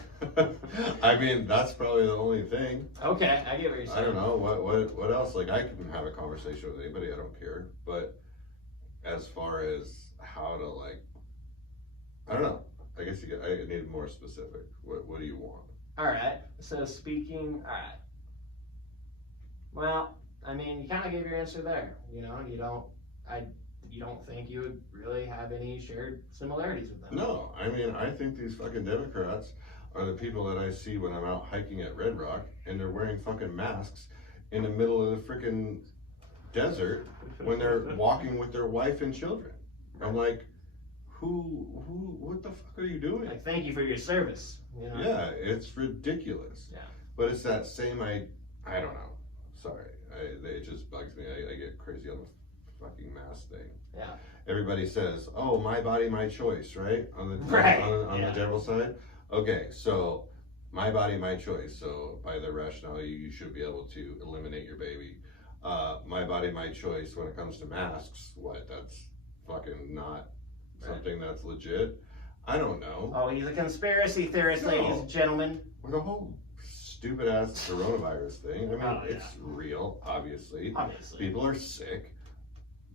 I mean, that's probably the only thing. okay, I get what you're saying. I don't know what else. Like, I can have a conversation with anybody. I don't care. But as far as how to, like, I don't know. I guess I need more specific. What do you want? All right. So all right. Well, I mean, you kind of gave your answer there. You know, you don't think you would really have any shared similarities with them. No, I mean, I think these fucking Democrats are the people that I see when I'm out hiking at Red Rock, and they're wearing fucking masks in the middle of the freaking desert when they're walking with their wife and children. I'm like, what the fuck are you doing? Like, thank you for your service. You know? Yeah, it's ridiculous. Yeah. But it's that same, I don't know. Sorry, it just bugs me. I get crazy on the fucking mask thing. Yeah. Everybody says, "Oh, my body, my choice," right? On the Right. on the devil side. Okay, so my body, my choice. So by the rationale, you should be able to eliminate your baby. My body, my choice. When it comes to masks, what? That's fucking not something that's legit. I don't know. Oh, he's a conspiracy theorist, No. ladies and gentlemen. With the whole stupid ass coronavirus thing. I mean, Oh, yeah. it's real, obviously. Obviously. People are sick,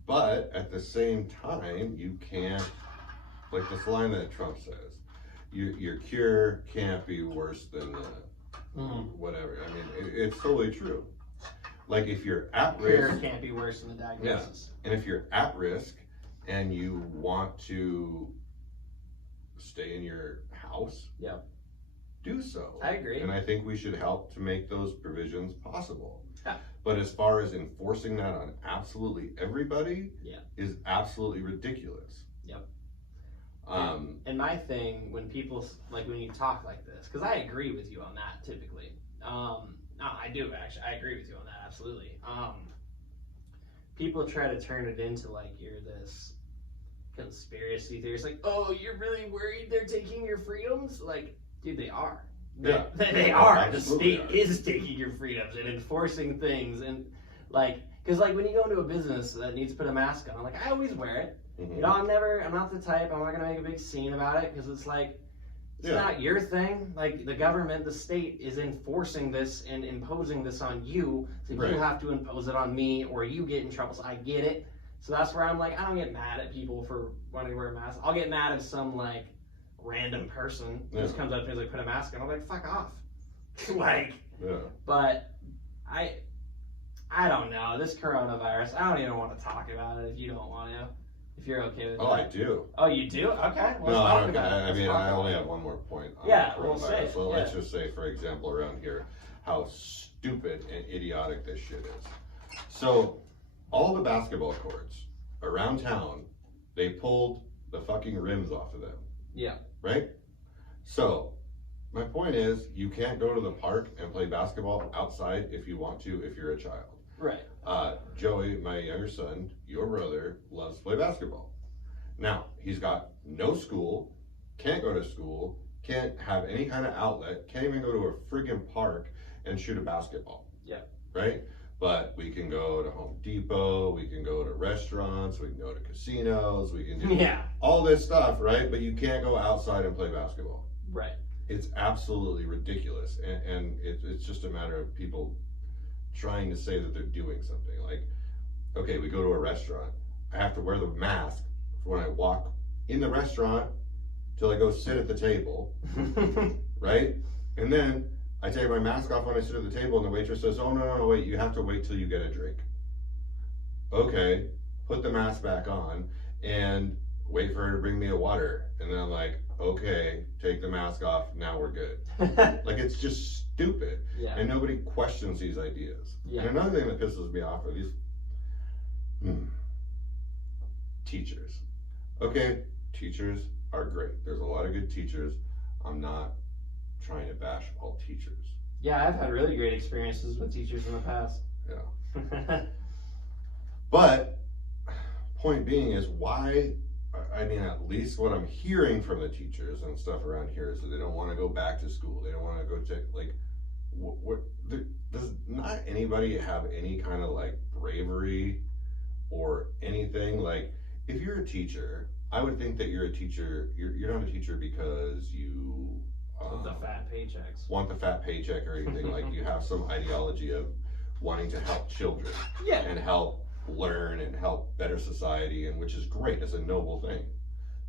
but at the same time, you can't, like this line that Trump says, your cure can't be worse than the whatever. I mean, it's totally true. Like, if you're at Cure risk, can't be worse than the diagnosis. and if you're at risk and you want to stay in your house, Yeah. do so. I agree. And I think we should help to make those provisions possible. Yeah. But as far as enforcing that on absolutely everybody, Yeah. is absolutely ridiculous. Yep. And my thing, when people, like, when you talk like this, because I agree with you on that typically. No, I do actually. I agree with you on that, absolutely. People try to turn it into, like, you're this conspiracy theorist, like, oh, you're really worried they're taking your freedoms? Like, dude, they are. Yeah. They are. The Absolutely state are. is taking your freedoms and enforcing things. And, like, because, like, when you go into a business that needs to put a mask on, like, I always wear it. Mhm. You know, I'm not the type, I'm not going to make a big scene about it, because it's like, it's Yeah. not your thing. Like, the government, the state is enforcing this and imposing this on you, so Right. you have to impose it on me, or you get in trouble. So I get it. So that's where I'm like, I don't get mad at people for wanting to wear a mask. I'll get mad if some, like, random person just Yeah. comes up to me and is like, put a mask on. I'm like, fuck off. Like, Yeah. but I don't know. This coronavirus, I don't even want to talk about it if you don't want to. If you're okay with Oh, that. I do. Oh, you do? Okay. Let's No, talk I don't. about it. I Let's mean, talk I about only it. have one more point on Yeah, the we'll say coronavirus. it, So yeah. let's just say, for example, around here, how stupid and idiotic this shit is. So, all the basketball courts around town, they pulled the fucking rims off of them. Yeah. Right? So, my point is, you can't go to the park and play basketball outside if you want to, if you're a child. Right. Joey, my younger son, your brother, loves to play basketball. Now, he's got no school, can't go to school, can't have any kind of outlet, can't even go to a friggin' park and shoot a basketball. Yeah. Right? But we can go to Home Depot, we can go to restaurants, we can go to casinos, we can do Yeah. all this stuff, right? But you can't go outside and play basketball. Right. It's absolutely ridiculous. And it's just a matter of people trying to say that they're doing something. Like, okay, we go to a restaurant. I have to wear the mask for when I walk in the restaurant till I go sit at the table, right? And then I take my mask off when I sit at the table, and the waitress says, oh, no, wait, you have to wait till you get a drink. Okay, put the mask back on and wait for her to bring me a water. And then I'm like, okay, take the mask off, now we're good. Like, it's just stupid. Yeah. And nobody questions these ideas. Yeah. And another thing that pisses me off are these teachers. Okay, teachers are great. There's a lot of good teachers. I'm not trying to bash all teachers. Yeah, I've had really great experiences with teachers in the past. Yeah. But point being is why, I mean, at least what I'm hearing from the teachers and stuff around here is that they don't want to go back to school. They don't want to go check, like, does not anybody have any kind of like bravery or anything? Like, if you're a teacher, I would think that you're a teacher, you're not a teacher because you the fat paychecks. want the fat paycheck or anything. Like, you have some ideology of wanting to help children and help learn and help better society, and which is great. It's a noble thing.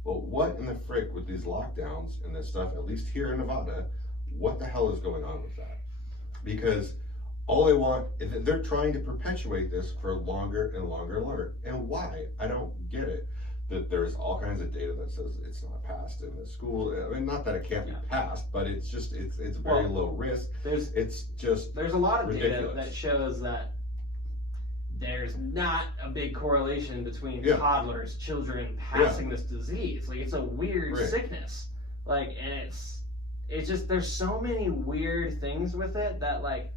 But what in the frick with these lockdowns and this stuff, at least here in Nevada, what the hell is going on with that? Because all they want, they're trying to perpetuate this for longer and longer and longer. And why? I don't get it. That there's all kinds of data that says it's not passed in the school. I mean, not that it can't be passed, but it's just, it's very low risk. There's a lot of ridiculous data that shows that there's not a big correlation between toddlers, children passing this disease. Like, it's a weird sickness. Like, and it's just, there's so many weird things with it that, like,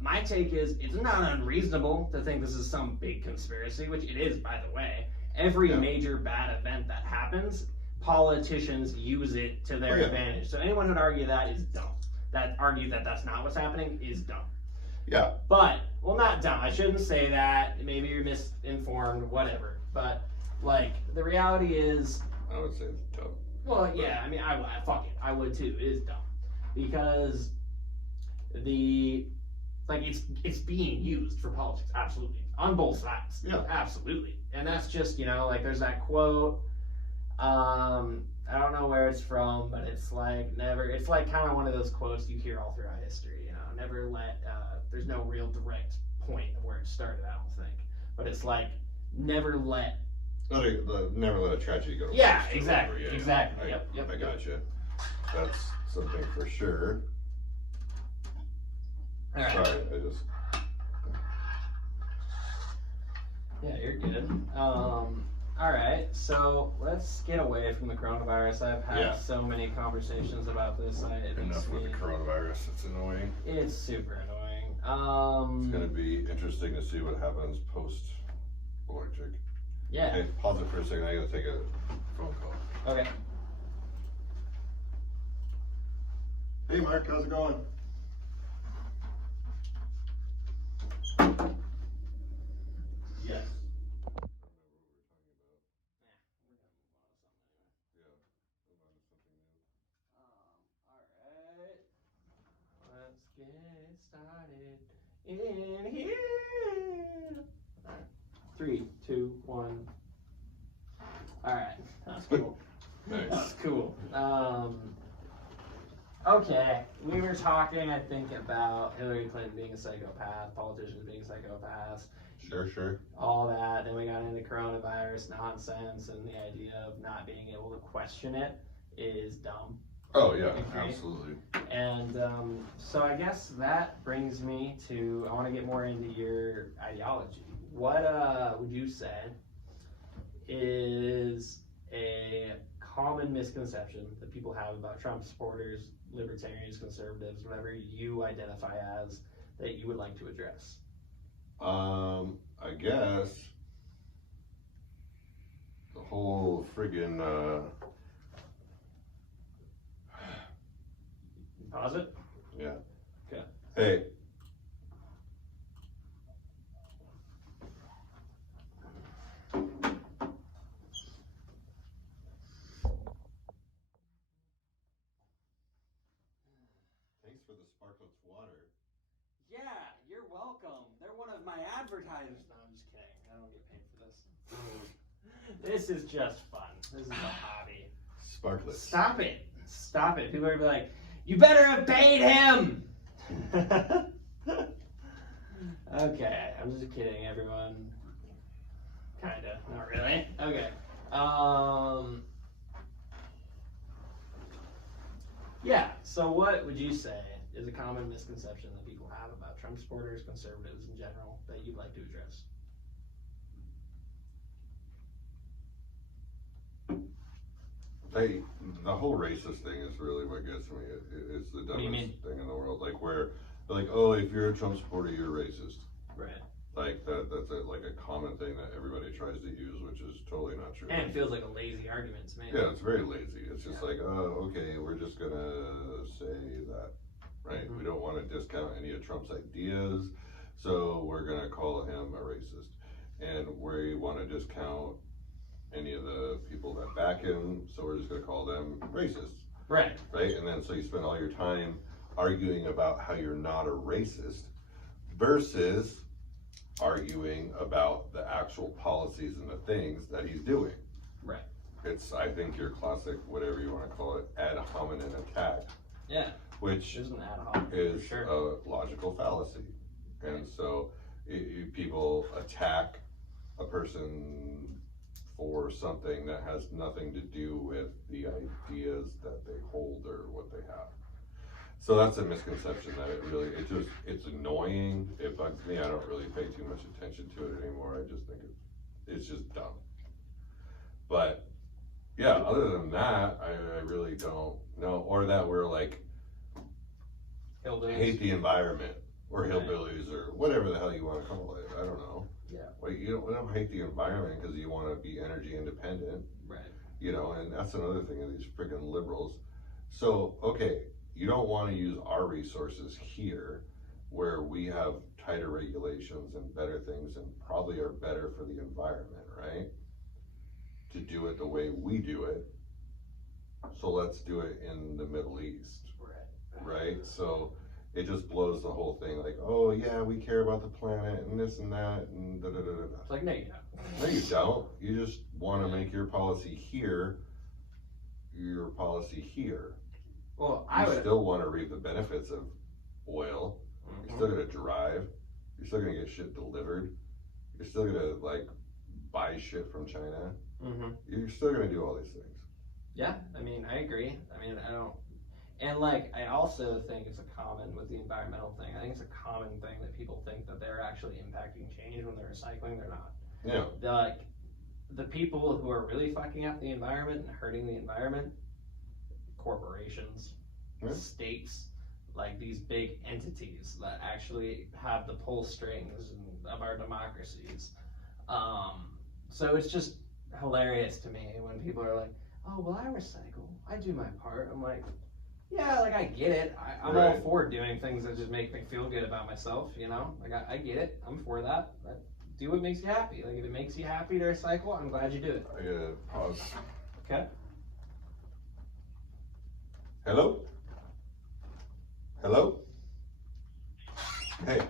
my take is it's not unreasonable to think this is some big conspiracy, which it is, by the way. Every major bad event that happens, politicians use it to their advantage. So anyone who'd argue that is dumb. That argue that that's not what's happening is dumb. Yeah. But, well, not dumb. I shouldn't say that. Maybe you're misinformed, whatever. But, like, the reality is... I would say it's dumb. Well, yeah, I mean, fuck it. I would too. It is dumb. Because it's being used for politics, absolutely. On both sides. Yeah. Absolutely. And that's just, like, there's that quote, I don't know where it's from, but it's like kind of one of those quotes you hear all throughout history, never let, there's no real direct point of where it started, I don't think. But it's like, never let... Never let a tragedy go to waste. Yeah, exactly. Exactly. Yep. I gotcha. That's something for sure. All right. Sorry, I just... Yeah, you're good. All right, so let's get away from the coronavirus. I've had so many conversations about this. Enough with the coronavirus. It's annoying. It's super annoying. It's going to be interesting to see what happens post-electric. Yeah. Hey, pause it for a second. I got to take a phone call. Okay. Hey, Mark, how's it going? Yes. Get started in here. 3, 2, 1. All right, that's cool. Nice. That's cool. Okay, we were talking, I think, about Hillary Clinton being a psychopath, politicians being psychopaths. Sure. All that. Then we got into coronavirus nonsense, and the idea of not being able to question it is dumb. Oh, yeah, absolutely. And so I guess that brings me to, I want to get more into your ideology. What would you say is a common misconception that people have about Trump supporters, libertarians, conservatives, whatever you identify as, that you would like to address? I guess the whole friggin' Pause it? Yeah. Okay. Hey. Thanks for the Sparklets water. Yeah, you're welcome. They're one of my advertisers. No, I'm just kidding. I don't get paid for this. This is just fun. This is a hobby. Sparklets. Stop it. Stop it. People are gonna be like, you better have paid him! Okay, I'm just kidding, everyone. Kinda, not really. Okay. Yeah, so what would you say is a common misconception that people have about Trump supporters, conservatives in general, that you'd like to address? The whole racist thing is really what gets me. It's the What do you dumbest mean? thing in the world. Like, where they're like, oh, if you're a Trump supporter, you're racist. Right. Like that's like a common thing that everybody tries to use, which is totally not true. And it feels like a lazy argument to me. Yeah, it's very lazy. It's just like, oh, okay, we're just gonna say that, right? We don't want to discount any of Trump's ideas, so we're gonna call him a racist. And we want to discount any of the people that back him, so we're just gonna call them racists. Right. Right? And then so you spend all your time arguing about how you're not a racist versus arguing about the actual policies and the things that he's doing. Right. It's, I think, your classic, whatever you want to call it, ad hominem attack. Yeah. Which is an ad hoc, is sure. a logical fallacy. And so people attack a person for something that has nothing to do with the ideas that they hold or what they have. So that's a misconception that it's annoying. It bugs me. I don't really pay too much attention to it anymore. I just think it's just dumb. But yeah, other than that, I really don't know. Or that we're like, hillbillies. Hate the environment, or hillbillies, or whatever the hell you want to call it. I don't know. Yeah. Well, you don't hate the environment because you want to be energy independent. Right. You know, and that's another thing of these freaking liberals. So, okay, you don't want to use our resources here where we have tighter regulations and better things and probably are better for the environment, right? To do it the way we do it. So let's do it in the Middle East. Right? So it just blows the whole thing like, oh yeah, we care about the planet and this and that and da da da da. It's like, no, you don't. No, you don't. You just want to make your policy here your policy here. Well, You still want to reap the benefits of oil. You're still gonna drive. You're still gonna get shit delivered. You're still gonna like buy shit from China. You're still gonna do all these things. Yeah, I mean, I agree. I mean, I don't. And like, I also think it's a common with the environmental thing. I think it's a common thing that people think that they're actually impacting change when they're recycling. They're not. Yeah. They're like, the people who are really fucking up the environment and hurting the environment, corporations, states, like these big entities that actually have the pull strings of our democracies. So it's just hilarious to me when people are like, oh, well, I recycle. I do my part. I'm like, yeah, like I get it. I'm all for doing things that just make me feel good about myself, you know? Like I get it. I'm for that. Do what makes you happy. Like if it makes you happy to recycle, I'm glad you do it. I gotta pause. Okay. Hello? Hello? Hey. Where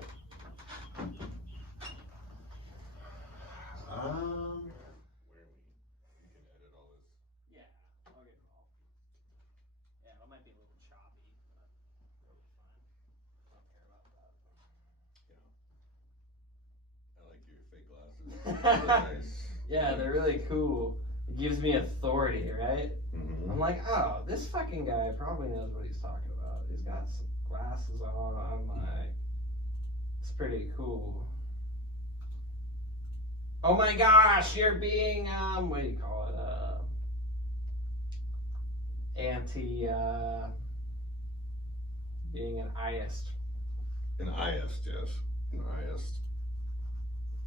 you can edit all this. Yeah, I'll get involved. Yeah, it might be a little choppy, but it'll be fine. I don't care about that. I like your fake glasses. They're nice. Yeah, they're really cool. It gives me authority, right? I'm like, oh, this fucking guy probably knows what he's talking about. He's got some glasses on. I'm like, it's pretty cool. Oh my gosh, you're being, what do you call it? Being an Iist. An Iist, yes. An Iist.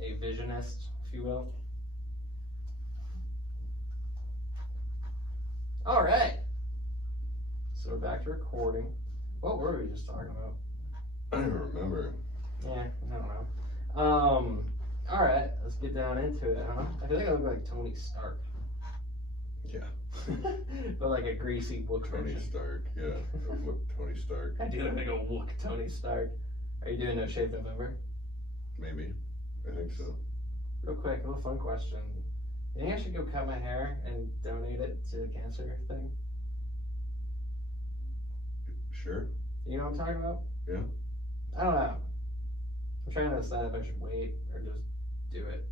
A visionist, if you will. All right. So we're back to recording. What were we just talking about? I don't remember. Yeah, I don't know. All right, let's get down into it, huh? I feel like I look like Tony Stark. Yeah. But like a greasy Wook Tony version. Stark, yeah. Tony Stark. I do look like a Wook Tony Stark. Are you doing No Shave November? Maybe. I think so. Real quick, a little fun question. You think I should go cut my hair and donate it to the cancer thing? Sure. You know what I'm talking about? Yeah. I don't know. I'm trying to decide if I should wait or just do it.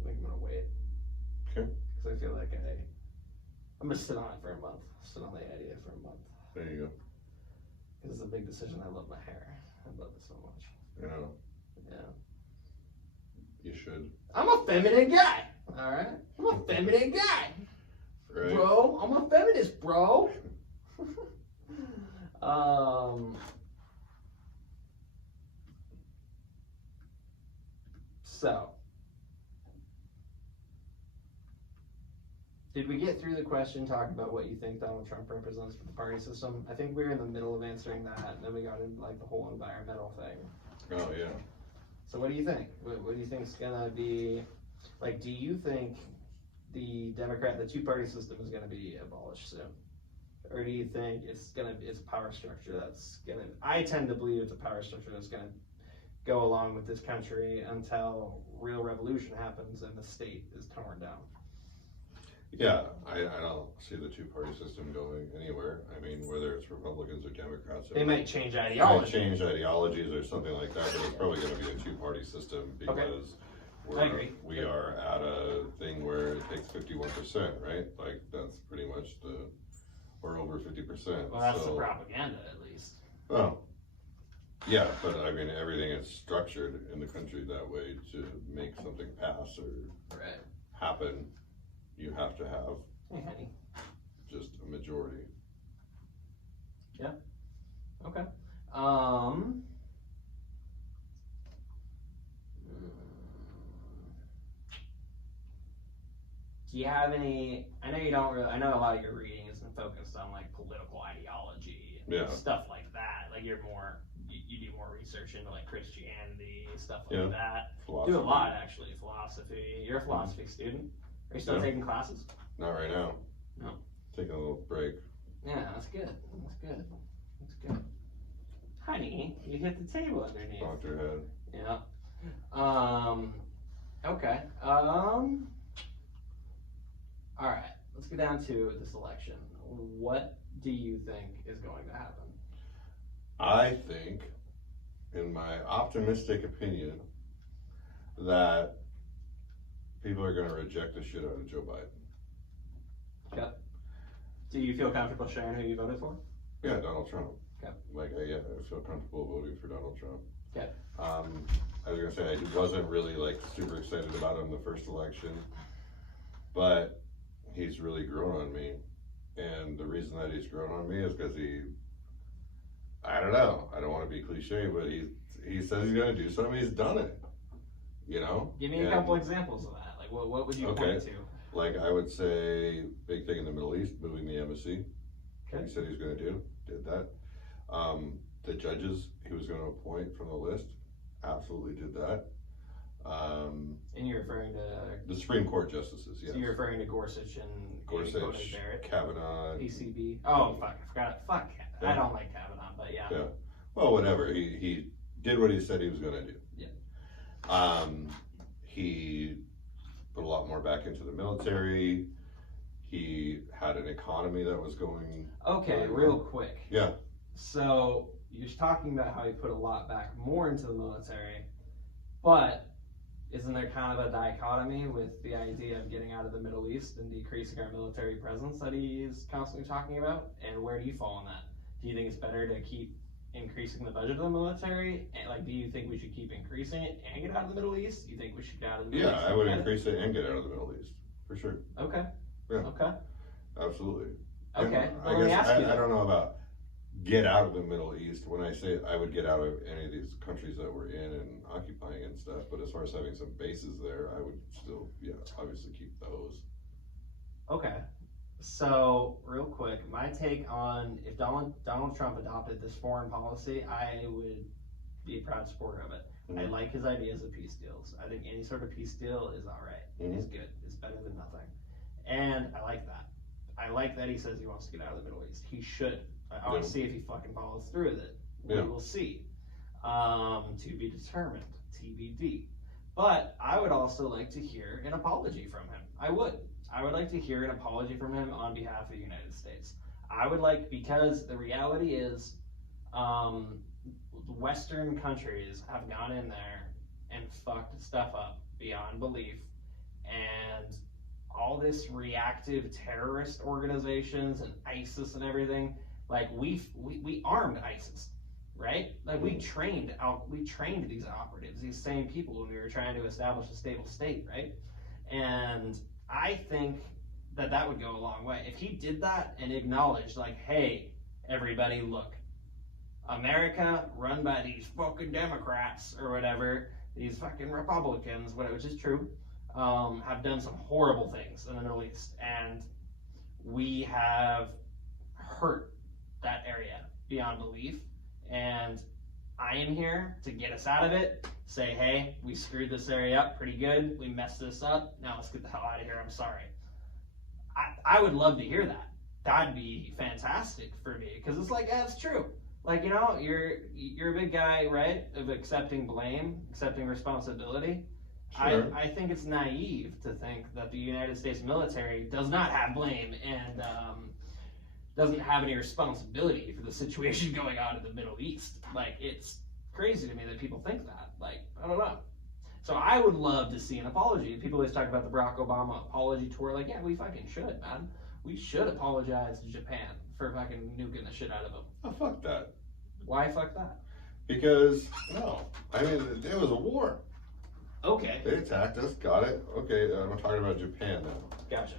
I think I'm gonna wait. Okay. Because I feel like I'm gonna sit on it for a month. Sit on the idea for a month. There you go. Because it's a big decision. I love my hair. I love it so much. Yeah. Yeah. You should. I'm a feminine guy. All right. I'm a feminine guy. Right. Bro, I'm a feminist, bro. So, did we get through the question talking about what you think Donald Trump represents for the party system? I think we were in the middle of answering that, and then we got into like the whole environmental thing. Oh, yeah. So what do you think? What do you think is gonna be, like, do you think the two-party system is gonna be abolished soon? Or do you think it's a power structure that's gonna, I tend to believe it's a power structure that's gonna go along with this country until real revolution happens and the state is torn down. Yeah, I don't see the two-party system going anywhere. I mean, whether it's Republicans or Democrats. They might change They ideology. might change ideologies or something like that, but it's probably going to be a two-party system because I agree. we are at a thing where it takes 51%, right? Like, that's pretty much or over 50%. Well, that's the propaganda, at least. Well, yeah, but I mean, everything is structured in the country that way to make something pass or happen. You have to have just a majority. Yeah. Okay. Do you have any? I know you don't really. I know a lot of your reading isn't focused on like political ideology and stuff like that. Like you're more. You do more research into like Christianity, stuff like that. Philosophy. Do a lot actually. Philosophy. You're a philosophy student. Are you still taking classes? Not right now. No. Taking a little break. Yeah, that's good. That's good. That's good. Honey, you hit the table underneath. Knocked her head. Yeah. Okay. All right. Let's get down to this election. What do you think is going to happen? I think, in my optimistic opinion, that people are going to reject the shit out of Joe Biden. Okay. Do you feel comfortable sharing who you voted for? Yeah, Donald Trump. Okay. I feel comfortable voting for Donald Trump. Okay. I was gonna say I wasn't really like super excited about him the first election, but he's really grown on me, and the reason that he's grown on me is because I don't know, I don't want to be cliche, but he says he's gonna do something, he's done it. You know? Give me a couple examples of that. Like what would you point to? Like I would say, big thing in the Middle East, moving the embassy. Okay. He said he was gonna did that. The judges he was gonna appoint from the list, absolutely did that. And you're referring to the Supreme Court justices, yes. So you're referring to Gorsuch and Barrett, Kavanaugh, PCB. Oh fuck, I forgot. Fuck, I don't like Kavanaugh, but yeah. Yeah. Well, whatever. He did what he said he was gonna do. Yeah. He put a lot more back into the military. He had an economy that was going. Okay, real quick. Yeah. So you're talking about how he put a lot back more into the military, but isn't there kind of a dichotomy with the idea of getting out of the Middle East and decreasing our military presence that he's constantly talking about? And where do you fall on that? Do you think it's better to keep increasing the budget of the military? And like, do you think we should keep increasing it and get out of the Middle East? Do you think we should get out of the Middle East? Yeah, I would increase it and get out of the Middle East for sure. Okay. Yeah. Okay. Absolutely. Okay. I guess I don't know about get out of the Middle East. When I say I would get out of any of these countries that we're in and occupying and stuff, but as far as having some bases there, I would still, obviously keep those. Okay. So, real quick, my take on if Donald Trump adopted this foreign policy, I would be a proud supporter of it. Mm-hmm. I like his ideas of peace deals. I think any sort of peace deal is all right. Mm-hmm. It's good. It's better than nothing. And I like that. I like that he says he wants to get out of the Middle East. He should. I want to see if he fucking follows through with it. We will see. To be determined. TBD. But I would also like to hear an apology from him. I would like to hear an apology from him on behalf of the United States. Because the reality is, Western countries have gone in there and fucked stuff up beyond belief, and all this reactive terrorist organizations and ISIS and everything, like we armed ISIS, right? Like we trained these operatives, these same people when we were trying to establish a stable state, right? And I think that would go a long way. If he did that and acknowledged, like, hey, everybody, look, America run by these fucking Democrats or whatever, these fucking Republicans, which is true, have done some horrible things in the Middle East, and we have hurt that area beyond belief. And I am here to get us out of it. Say, hey, we screwed this area up pretty good. We messed this up. Now let's get the hell out of here. I'm sorry. I would love to hear that. That'd be fantastic for me, because it's like, yeah, it's true. Like, you know, you're a big guy, right, of accepting blame, accepting responsibility. Sure. I think it's naive to think that the United States military does not have blame and doesn't have any responsibility for the situation going on in the Middle East. Like, it's crazy to me that people think that. Like, I don't know. So I would love to see an apology. People always talk about the Barack Obama apology tour. Like, yeah, we fucking should, man. We should apologize to Japan for fucking nuking the shit out of them. Oh, fuck that. Why fuck that? Because, no. I mean, it was a war. Okay. They attacked us, got it. Okay, I'm talking about Japan now. Gotcha.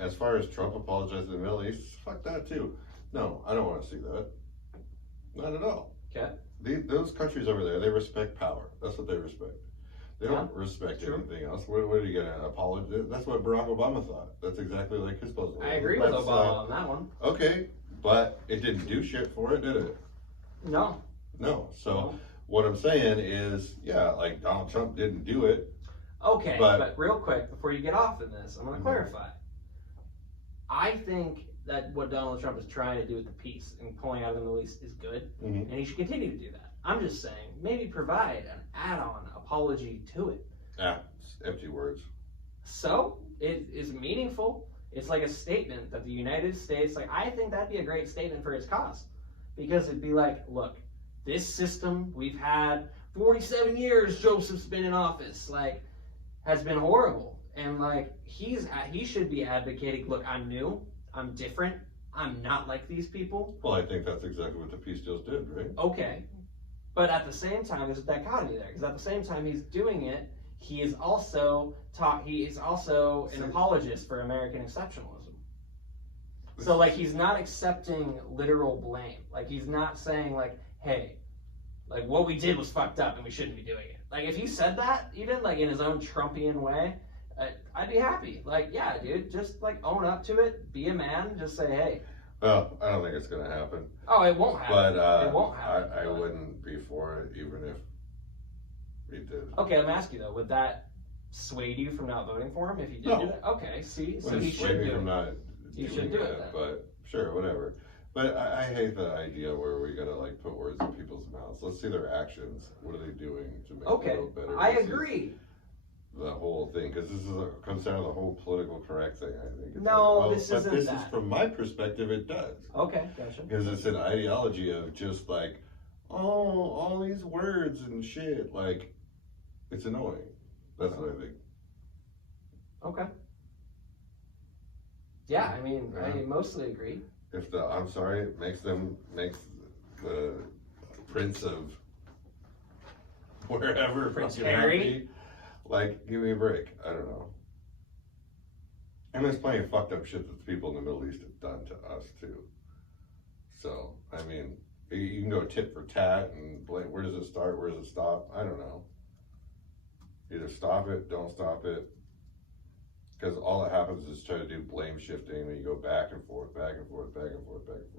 As far as Trump apologizing to the Middle East, fuck that too. No, I don't want to see that. Not at all. Okay. Those countries over there, they respect power. That's what they respect. They don't respect anything else. What are you going to apologize? That's what Barack Obama thought. That's exactly like his puzzle. I agree with Obama on that one. Okay, but it didn't do shit for it, did it? No. No. So what I'm saying is, yeah, like Donald Trump didn't do it. Okay, but real quick, before you get off in this, I'm going to Mhm. clarify. I think that what Donald Trump is trying to do with the peace and pulling out of the Middle East is good, Mhm. and he should continue to do that. I'm just saying, maybe provide an add-on apology to it. It's empty words. So, it is meaningful. It's like a statement that the United States, like, I think that'd be a great statement for its cause. Because it'd be like, look, this system we've had 47 years Joseph's been in office, like, has been horrible. And, like, he should be advocating, look, I'm new, I'm different, I'm not like these people. Well, I think that's exactly what the peace deals did, right? Okay. But at the same time, there's a dichotomy there. Because at the same time he's doing it, he is also an apologist for American exceptionalism. So, like, he's not accepting literal blame. Like, he's not saying, like, hey, like, what we did was fucked up and we shouldn't be doing it. Like, if he said that, even, like, in his own Trumpian way, I'd be happy. Like, yeah, dude, just, like, own up to it, be a man, just say, hey. Well, I don't think it's going to happen. Oh, it won't happen. But it won't happen. I wouldn't be for it, even if he did. Okay, let me ask you, though, would that sway you from not voting for him if you did do that? Okay, see, so he should do it. He should do it then. But sure, whatever. But I hate the idea where we gotta like put words in people's mouths. Let's see their actions. What are they doing to make the world better? I agree. The whole thing, because this comes down to the whole political correct thing. I think. It's no, like, this isn't this that. is from my perspective. It does. Okay, gotcha. Because it's an ideology of just like, oh, all these words and shit. Like, it's annoying. That's what I think. Okay. Yeah, I mean, I mostly agree. If I'm sorry, makes the Prince of wherever Prince fucking Harry? happy, like, give me a break. I don't know. And there's plenty of fucked up shit that the people in the Middle East have done to us too. So, I mean, you can go tit for tat and blame. Where does it start? Where does it stop? I don't know. Either stop it, don't stop it. Because all that happens is try to do blame shifting, and you go back and forth, back and forth, back and forth, back and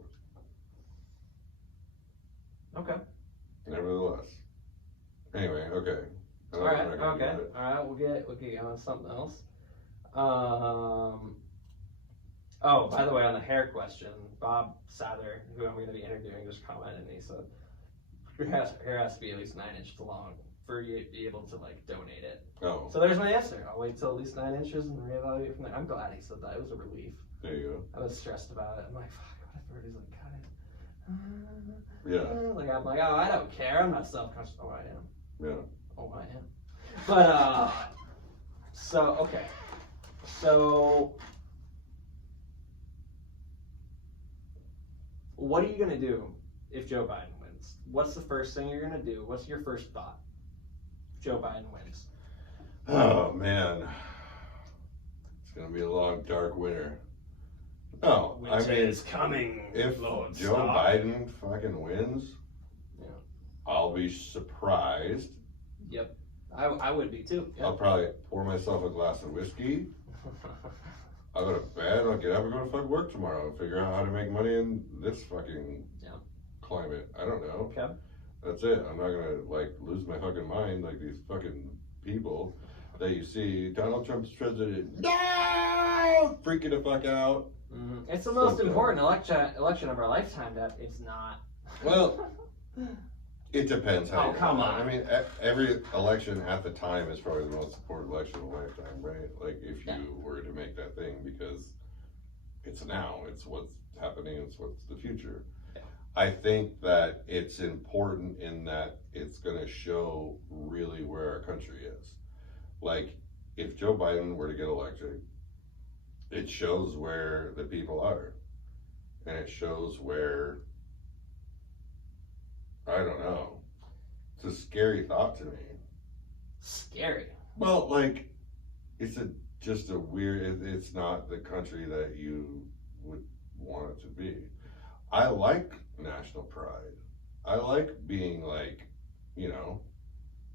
forth. Okay. Nevertheless. Anyway, okay. All right, we'll get on something else. Oh, by the way, on the hair question, Bob Sather, who I'm going to be interviewing, just commented, and he said, your hair has to be at least 9 inches long for you to be able to, like, donate it. Oh. So there's my answer. I'll wait till at least 9 inches and reevaluate from there. I'm glad he said that. It was a relief. There you I was stressed about it. I'm like, fuck, what if everybody's like, cut it? go. Yeah. Like, I'm like, oh, I don't care. I'm not self-conscious. Oh, I am. Yeah. Oh, I am. But, so, okay. So, what are you going to do if Joe Biden wins? What's the first thing you're going to do? What's your first thought? Joe Biden wins. Oh, man. It's going to be a long, dark winter. No, Winter is coming. If Lord, Joe stop. Biden fucking wins, Yeah. I'll be surprised. Yep. I would be too. Yeah. I'll probably pour myself a glass of whiskey. I'll go to bed, I'll get up and go to fucking work tomorrow and figure out how to make money in this fucking climate. I don't know. Okay. That's it. I'm not gonna like lose my fucking mind like these fucking people that you see. Donald Trump's president. No! Freaking the fuck out. Mm-hmm. It's the most important election of our lifetime. That it's not. Well, it depends how. Oh, come on. I mean, every election at the time is probably the most important election of a lifetime, right? Like, if you were to make that thing, because it's now, it's what's happening, it's what's the future. Yeah. I think that it's important in that it's going to show really where our country is. Like, if Joe Biden were to get elected, it shows where the people are, and it shows where, I don't know. It's a scary thought to me. Scary. Well, like, it's just a weird, it's not the country that you would want it to be. I like national pride. I like being like, you know,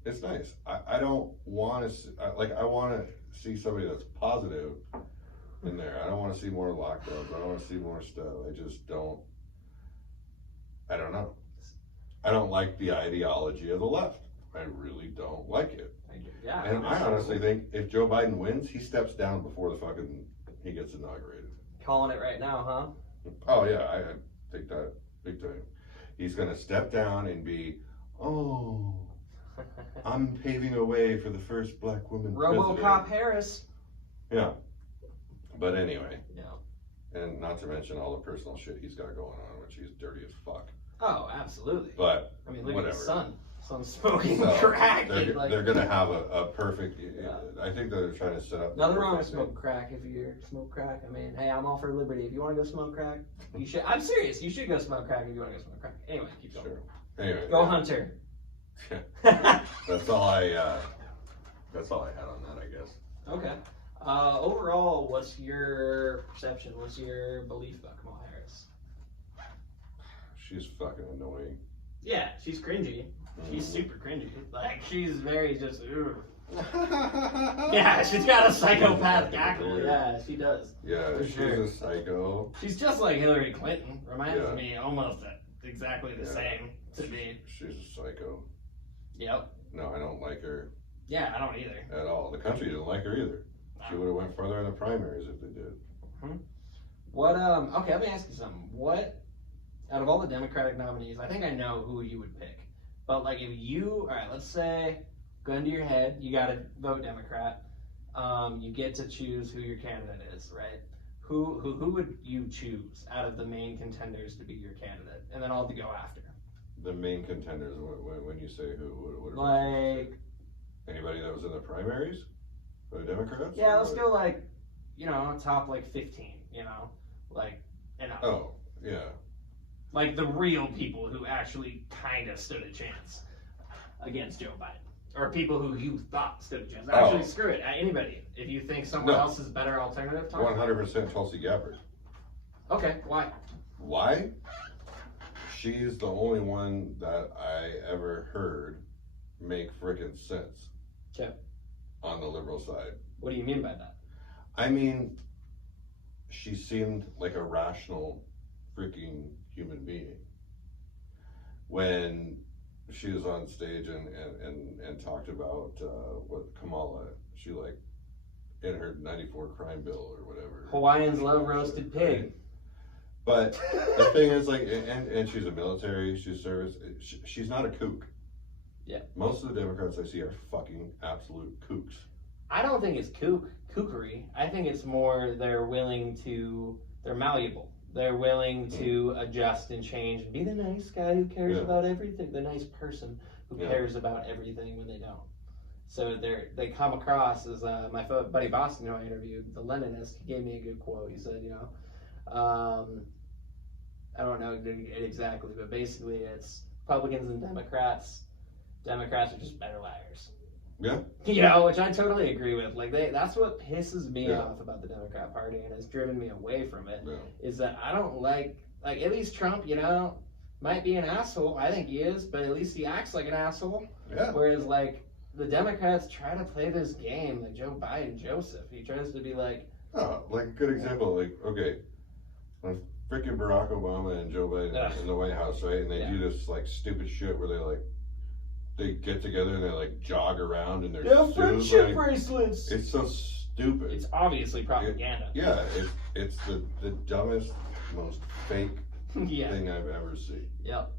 it's nice. I don't want to, I want to see somebody that's positive in there. I don't want to see more lockdowns. I don't want to see more stuff. I just don't, I don't know. I don't like the ideology of the left. I really don't like it. Yeah. And I honestly think if Joe Biden wins, he steps down before he gets inaugurated. Calling it right now, huh? Oh yeah, I think that big time. He's gonna step down and be, oh, I'm paving a way for the first black woman RoboCop president. Harris. Yeah. But anyway. Yeah. And not to mention all the personal shit he's got going on, which he's dirty as fuck. Oh, absolutely. But I mean, look whatever. at his son. Son's smoking So, crack. they're gonna have a perfect. I think they're trying to set up. Nothing wrong with smoking crack if you smoke crack. I mean, hey, I'm all for liberty. If you want to go smoke crack, you should. I'm serious. You should go smoke crack if you want to go smoke crack. Anyway, keep going. Sure. Anyway. Go Hunter. That's all I had on that, I guess. Okay. Overall, what's your perception? What's your belief about Kamala Harris? She's fucking annoying. Yeah, she's cringy. She's super cringy. Like, she's very just, ugh. Yeah, she's got a psychopath cackle. Yeah, she does. Yeah, she's a psycho. She's just like Hillary Clinton. Reminds me almost exactly the same to me. She's a psycho. Yep. No, I don't like her. Yeah, I don't either. At all. The country didn't like her either. She would have went further in the primaries if they did. What, okay, let me ask you something. What, out of all the Democratic nominees, I think I know who you would pick. But, like, if you, all right, let's say, gun to your head, you got to vote Democrat. You get to choose who your candidate is, right? Who would you choose out of the main contenders to be your candidate? And then all to go after. The main contenders, when you say who, what like, anybody that was in the primaries for the Democrats? Yeah, let's go, like, you know, top, like, 15, you know? Like, you know. Oh, yeah. Like the real people who actually kind of stood a chance against Joe Biden. Or people who you thought stood a chance. Actually, screw it. Anybody. If you think someone else is a better alternative, 100% Tulsi Gabbard. Okay, why? Why? She's the only one that I ever heard make frickin' sense. Okay. On the liberal side. What do you mean by that? I mean, she seemed like a rational freaking human being when she was on stage and talked about what Kamala, she like in her 94 crime bill or whatever. Hawaiians love roasted pig. Right? But the thing is, like, and she's a military, she's service, she's not a kook. Yeah. Most of the Democrats I see are fucking absolute kooks. I don't think it's kookery. I think it's more they're malleable. They're willing to adjust and change and be the nice guy who cares about everything, the nice person who cares about everything when they don't. So they come across as my buddy Boston, who I interviewed, the Leninist. He gave me a good quote. He said, you know, I don't know it exactly, but basically it's Republicans and Democrats. Democrats are just better liars. Yeah. You know, which I totally agree with. Like that's what pisses me off about the Democrat Party and has driven me away from it. Is that I don't like at least Trump, you know, might be an asshole. I think he is, but at least he acts like an asshole. Yeah. Whereas like the Democrats try to play this game like Joe Biden, Joseph. He tries to be like, oh, like a good example, like, okay, when freaking Barack Obama and Joe Biden in the White House, right? And they do this like stupid shit where they get together and they like jog around and they're friendship bracelets. It's so stupid. It's obviously propaganda. It's the dumbest, most fake thing I've ever seen. Yep.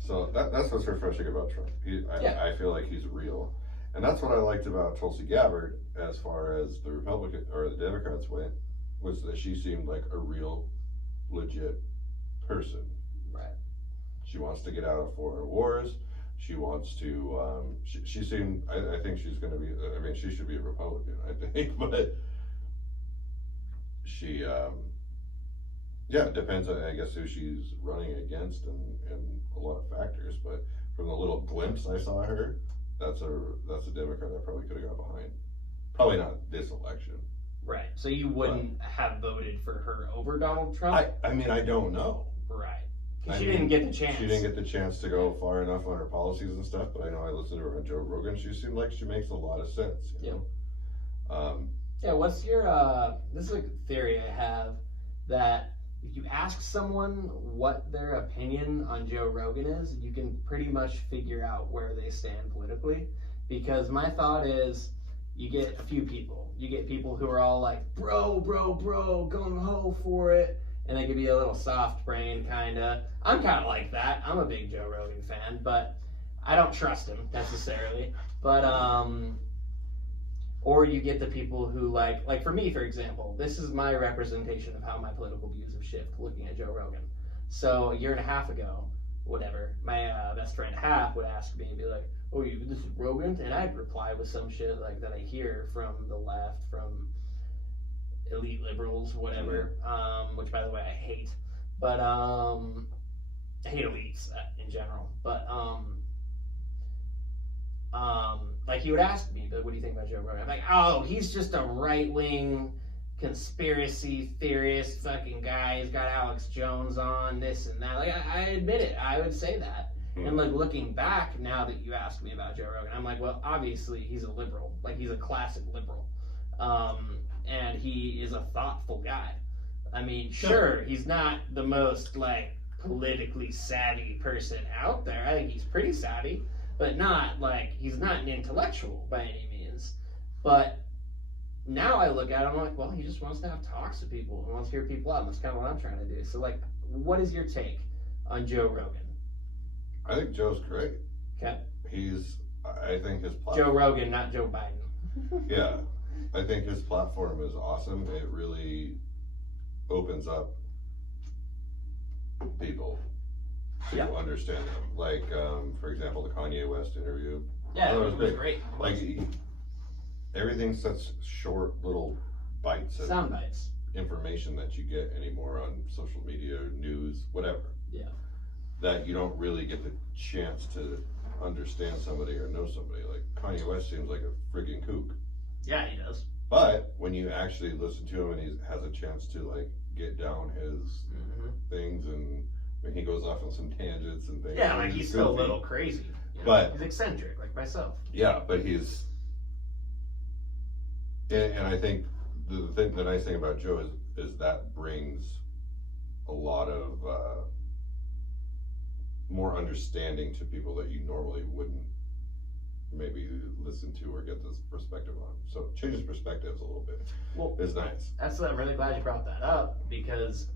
So that's what's refreshing about Trump. I feel like he's real. And that's what I liked about Tulsi Gabbard as far as the Republican or the Democrats went, was that she seemed like a real, legit person. Right. She wants to get out of foreign wars. She wants to, she seemed, I think she's going to be, I mean, she should be a Republican, I think, but she, it depends on, I guess, who she's running against and a lot of factors, but from the little glimpse I saw her, that's a Democrat I probably could have got behind. Probably not this election. Right. So you wouldn't have voted for her over Donald Trump? I mean, I don't know. Right. Because she didn't get the chance. She didn't get the chance to go far enough on her policies and stuff, but I know I listened to her on Joe Rogan. She seemed like she makes a lot of sense. You know? What's your, this is a theory I have, that if you ask someone what their opinion on Joe Rogan is, you can pretty much figure out where they stand politically. Because my thought is, you get a few people. You get people who are all like, bro, gung-ho for it. And they could be a little soft brain, kinda. I'm kinda like that. I'm a big Joe Rogan fan, but I don't trust him necessarily. But, or you get the people who like for me, for example, this is my representation of how my political views have shifted looking at Joe Rogan. So a year and a half ago, whatever, my best friend Hap would ask me and be like, oh, this is Rogan? And I'd reply with some shit like that I hear from the left, from elite liberals, whatever, which by the way I hate. But I hate elites in general. But like he would ask me, but what do you think about Joe Rogan? I'm like, oh, he's just a right-wing conspiracy theorist fucking guy. He's got Alex Jones on, this and that. Like I admit it, I would say that. And like looking back now that you asked me about Joe Rogan, I'm like, well, obviously he's a liberal. Like he's a classic liberal. And he is a thoughtful guy. I mean, sure, he's not the most like politically savvy person out there. I think he's pretty savvy, but not like, he's not an intellectual by any means. But now I look at him, I'm like, well, he just wants to have talks with people and wants to hear people out, and that's kind of what I'm trying to do. So like, what is your take on Joe Rogan? I think Joe's great. Okay. I think his platform... Joe Rogan, not Joe Biden. Yeah. I think his platform is awesome. It really opens up people to understand him. Like, for example, the Kanye West interview. Yeah, it was great. Like, everything's such short little bites. Sound bites. Information that you get anymore on social media, news, whatever. Yeah. That you don't really get the chance to understand somebody or know somebody. Like, Kanye West seems like a friggin' kook. Yeah, he does. But when you actually listen to him and he has a chance to like get down his things, and I mean, he goes off on some tangents and things. Yeah, like he's still a little crazy. You know? But he's eccentric, like myself. Yeah, but he's, and I think the nice thing about Joe is that brings a lot of more understanding to people that you normally wouldn't maybe listen to or get this perspective on. So changes perspectives a little bit. Well, is nice. I'm really glad you brought that up, because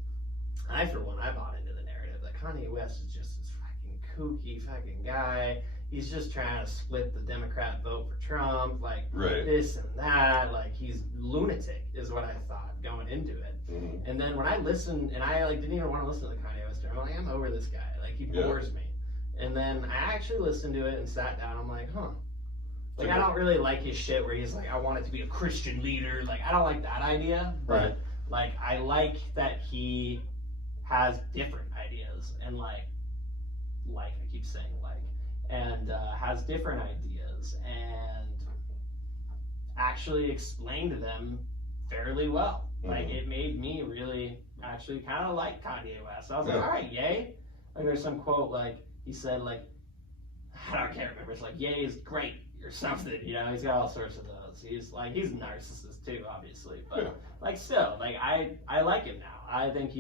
I, for one, I bought into the narrative that Kanye West is just this fucking kooky fucking guy. He's just trying to split the Democrat vote for Trump, like this and that. Like he's lunatic, is what I thought going into it. And then when I listened, and I like didn't even want to listen to the Kanye West, I'm like, I'm over this guy. Like he bores me. And then I actually listened to it and sat down. I'm like, huh. Like, I don't really like his shit where he's like, I want it to be a Christian leader. Like, I don't like that idea. But, like, I like that he has different ideas. And, like, I keep saying, and has different ideas. And actually explained them fairly well. Like, it made me really actually kind of like Kanye West. I was like, all right, yay. Like, there's some quote, like, he said, like, I can't remember. It's like, yay is great or something. You know, he's got all sorts of those. He's a narcissist too, obviously. But like, still, like I like him now. I think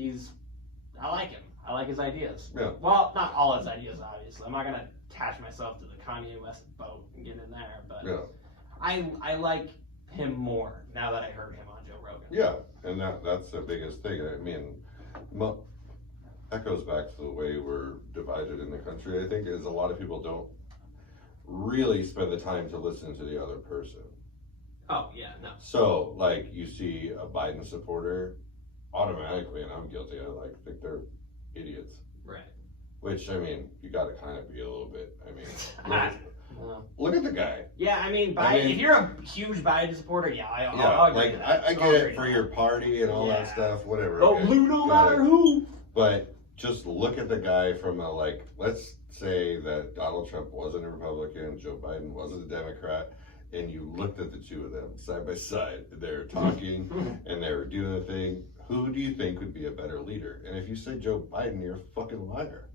I like him. I like his ideas. Yeah. Well, not all his ideas, obviously. I'm not gonna attach myself to the Kanye West boat and get in there, but I like him more now that I heard him on Joe Rogan. Yeah, and that's the biggest thing. I mean, well, that goes back to the way we're divided in the country, I think, is a lot of people don't really spend the time to listen to the other person. Oh, yeah, no. So, like, you see a Biden supporter, automatically, and I'm guilty, I think they're idiots. Right. Which, I mean, you gotta kind of be a little bit, I mean, look at the guy. Yeah, I mean, if you're a huge Biden supporter, I'll agree like, with that. I get it for your party and all that stuff, whatever. Vote blue no matter who. But just look at the guy from a, like, let's say that Donald Trump wasn't a Republican, Joe Biden wasn't a Democrat, and you looked at the two of them side by side. They're talking and they're doing the thing. Who do you think would be a better leader? And if you say Joe Biden, you're a fucking liar.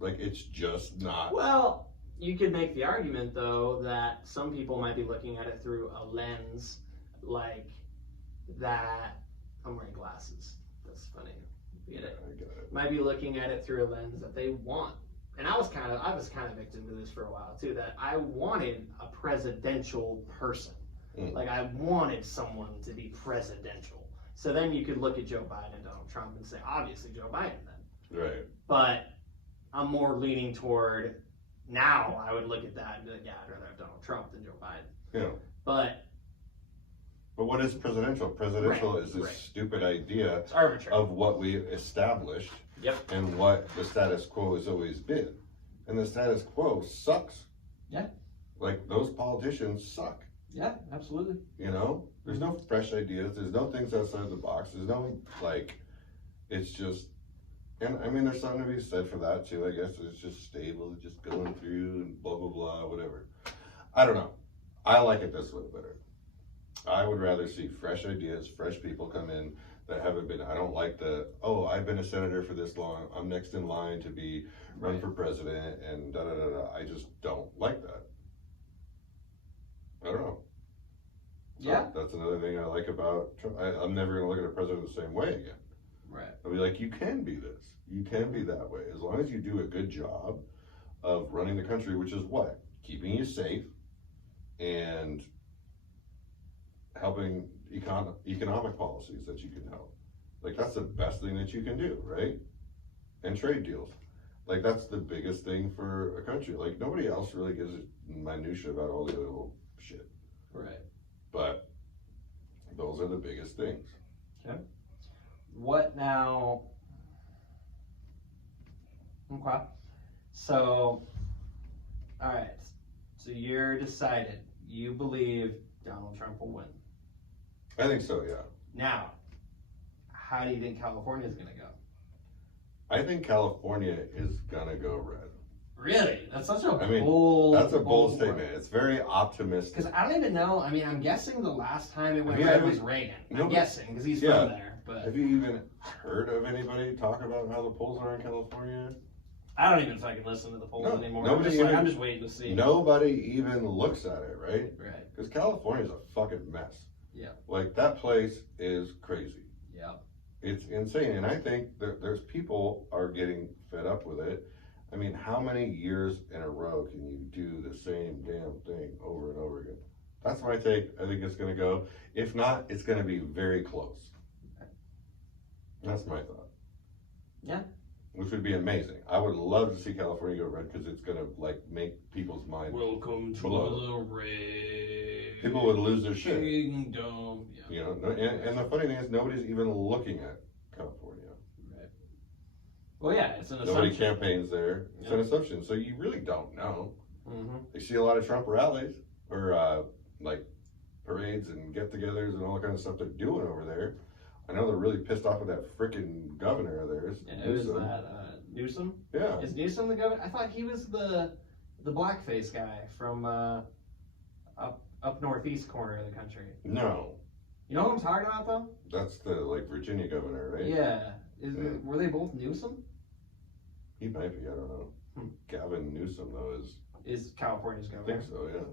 Like, it's just not. Well, you could make the argument, though, that some people might be looking at it through a lens like that. I'm wearing glasses. That's funny. You get it? I got it. Might be looking at it through a lens that they want. And I was kind of victim to this for a while too, that I wanted a presidential person. Like, I wanted someone to be presidential. So then you could look at Joe Biden and Donald Trump and say, obviously Joe Biden then. Right. But I'm more leaning toward, now I would look at that and be like, yeah, I'd rather have Donald Trump than Joe Biden. Yeah. But what is presidential? Presidential is this stupid idea it's arbitrary of what we established. Yep. And what the status quo has always been. And the status quo sucks. Yeah. Like, those politicians suck. Yeah, absolutely. You know? There's no fresh ideas. There's no things outside the box. There's no, like, it's just, and I mean, there's something to be said for that too, I guess. It's just stable, just going through and blah, blah, blah, whatever. I don't know. I like it this way better. I would rather see fresh ideas, fresh people come in that haven't been, I don't like I've been a senator for this long, I'm next in line to be run for president and da da da da. I just don't like that. I don't know. Yeah. That's another thing I like about Trump. I'm never going to look at a president the same way again. Right. I'll be like, you can be this. You can be that way. As long as you do a good job of running the country, which is what? Keeping you safe and helping economic policies that you can help. Like, that's the best thing that you can do, right? And trade deals. Like, that's the biggest thing for a country. Like, nobody else really gives a minutia about all the other little shit. Right. But those are the biggest things. Okay. What now? Okay. So, all right. So you're decided. You believe Donald Trump will win. I think so, yeah. Now, how do you think California is going to go? I think California is going to go red. Really? That's such a bold statement. word. It's very optimistic. Because I don't even know. I mean, I'm guessing the last time it went red was Reagan. I'm guessing, because he's from there. But have you even heard of anybody talk about how the polls are in California? I don't even fucking listen to the polls anymore. I'm just waiting to see. Nobody even looks at it, right? Right. Because California is a fucking mess. Yeah. Like, that place is crazy. Yeah. It's insane. And I think there's people are getting fed up with it. I mean, how many years in a row can you do the same damn thing over and over again? That's my take. I think it's going to go. If not, it's going to be very close. That's my thought. Yeah. Which would be amazing. I would love to see California go red because it's going to, like, make people's minds Welcome to blow. the red People would lose their shit. kingdom. Yeah. You know, and the funny thing is, nobody's even looking at California. Right. Well, yeah, it's an assumption. Nobody campaigns there. It's an assumption. So you really don't know. Mm-hmm. They see a lot of Trump rallies or like parades and get-togethers and all that kind of stuff they're doing over there. I know they're really pissed off with that frickin' governor of theirs. Yeah, who's that? Newsom? Yeah. Is Newsom the governor? I thought he was the blackface guy from up northeast corner of the country. No. You know what I'm talking about, though? That's the, like, Virginia governor, right? Yeah. Were they both Newsom? He might be, I don't know. Gavin Newsom, though, Is California's I governor? think so, yeah.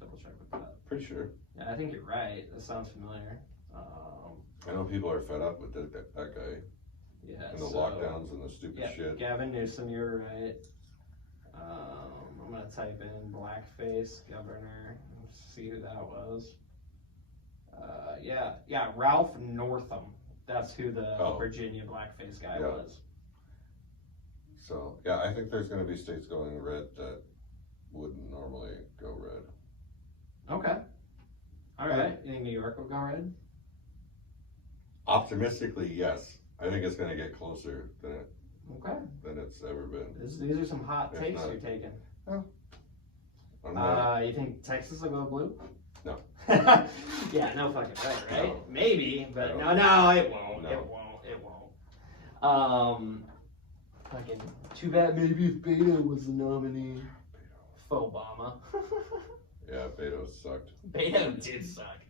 Double check with that. Pretty sure. Yeah, I think you're right. That sounds familiar. I know people are fed up with that guy. Yeah. And the lockdowns and the stupid shit. Gavin Newsom, you're right. I'm gonna type in blackface governor and see who that was. Yeah, Ralph Northam. That's who the Virginia blackface guy was. So, yeah, I think there's going to be states going red that wouldn't normally go red. Okay. All right. You think New York will go red? Optimistically, yes. I think it's going to get closer than it's ever been. These are some hot takes you're taking. You think Texas will go blue? No. Yeah, no fucking way, right? No. Maybe, but no, it won't. No. It won't. Fucking too bad maybe if Beto was the nominee. Obama. Yeah, Beto sucked. Beto did suck.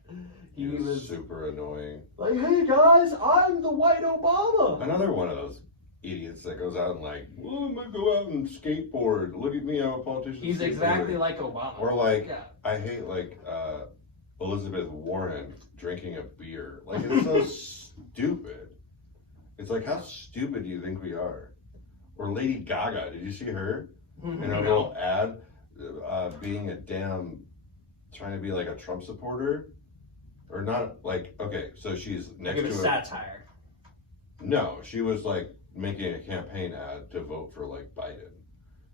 He was super annoying. Like, hey guys, I'm the white Obama. Another one of those idiots that goes out and like, well, I'm gonna go out and skateboard. Look at me, I'm a politician. He's exactly like Obama. Or like, I hate like Elizabeth Warren drinking a beer. Like, it's so stupid. It's like, how stupid do you think we are? Or Lady Gaga, did you see her? In a little ad, being a damn, trying to be like a Trump supporter? Or not, like, okay, so she's next to a satire. No, she was like making a campaign ad to vote for like Biden.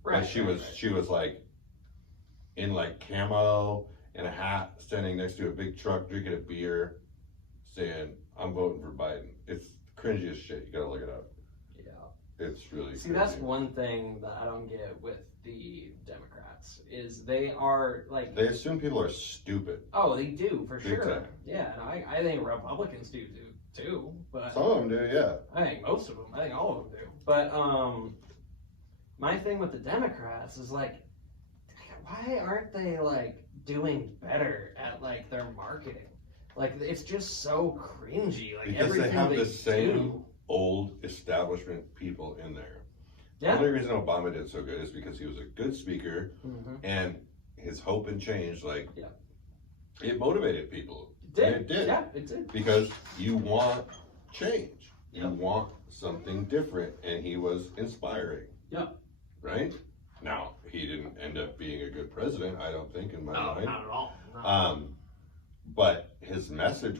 Right. Like she was like in like camo and a hat, standing next to a big truck, drinking a beer, saying, I'm voting for Biden. It's cringy as shit. You gotta look it up. Yeah. It's really See, cringy. that's one thing that I don't get with the Democrats, is they are like... They assume people are stupid. Oh, they do, for Big sure. time. Yeah, and I think Republicans do too, but... Some of them do, yeah. I think most of them, I think all of them do. But, my thing with the Democrats is like, why aren't they like doing better at like their marketing? Like, it's just so cringy. Like, because everything they have the same do. old establishment people in there. Yeah. The only reason Obama did so good is because he was a good speaker, and his hope and change, like, it motivated people. It did. It did. Yeah, it did. Because you want change. You want something different, and he was inspiring. Yep. Right? Now, he didn't end up being a good president, I don't think, in my mind. Not at all. But his message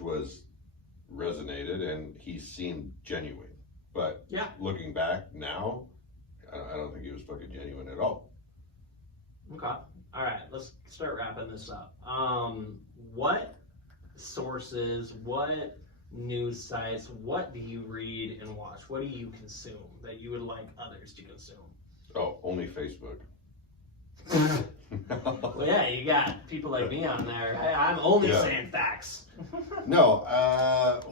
resonated, and he seemed genuine. But looking back now, I don't think he was fucking genuine at all. Okay. All right. Let's start wrapping this up. What sources, what news sites, what do you read and watch? What do you consume that you would like others to consume? Oh, only Facebook. Well, yeah, you got people like me on there. Hey, I'm only saying facts. No,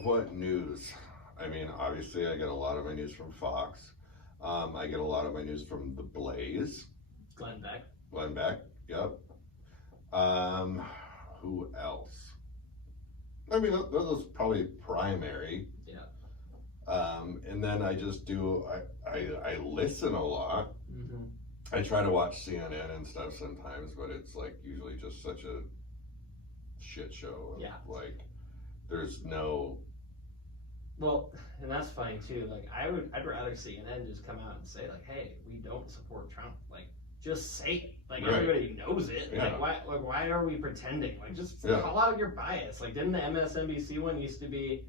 what news? I mean, obviously, I get a lot of my news from Fox. I get a lot of my news from The Blaze. Glenn Beck, yep. Who else? I mean, those probably primary. Yeah. And then I just I listen a lot. I try to watch CNN and stuff sometimes, but it's like usually just such a shit show. Like, there's no... Well, and that's funny too. Like, I'd rather CNN just come out and say like, "Hey, we don't support Trump." Like, just say it. Like, everybody knows it. Yeah. Like, why are we pretending? Like, just call out your bias. Like, didn't the MSNBC one used to be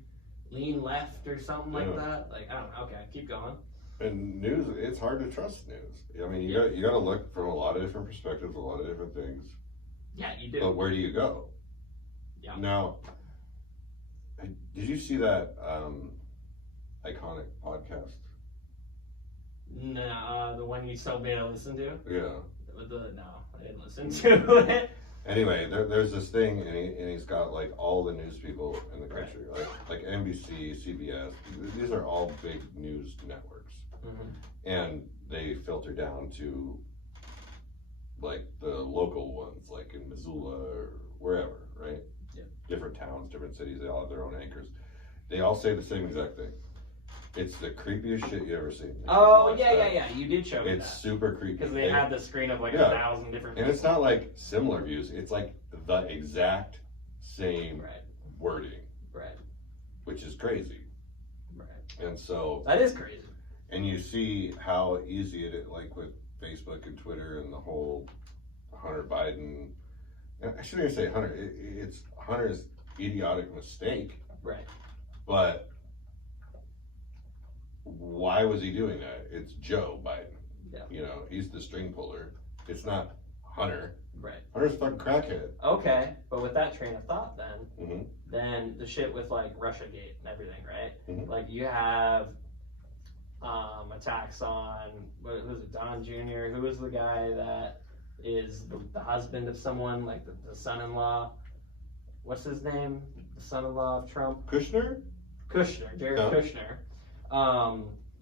lean left or something like that? Like, I don't know. Okay, keep going. And news, it's hard to trust news. I mean, you got to look from a lot of different perspectives, a lot of different things. Yeah, you do. But where do you go? Yeah. Now, did you see that iconic podcast? No, the one you told me to listen to? Yeah. No, I didn't listen to it. Anyway, there's this thing, and he's got like all the news people in the country, like NBC, CBS. These are all big news networks. And they filter down to like the local ones, like in Missoula or wherever, right? Yeah. Different towns, different cities, they all have their own anchors. They all say the same exact thing. It's the creepiest shit you ever seen. Oh, yeah. You did show me that. It's super creepy. Because they had the screen of like 1,000 different And it's not like similar views. It's like the exact same wording. Right. Which is crazy. Right. And so... That is crazy. And you see how easy it is, like with Facebook and Twitter and the whole Hunter Biden... I shouldn't even say Hunter. It's Hunter's idiotic mistake. Right. But... why was he doing that? It's Joe Biden. Yeah. You know, he's the string puller. It's not Hunter. Right. Hunter's a fucking crackhead. Okay, but with that train of thought then the shit with like Russiagate and everything, right? Like you have attacks on, what was it, Don Jr.? Who was the guy that is the husband of someone, like the son-in-law? What's his name? The son-in-law of Trump? Kushner, Jared Kushner.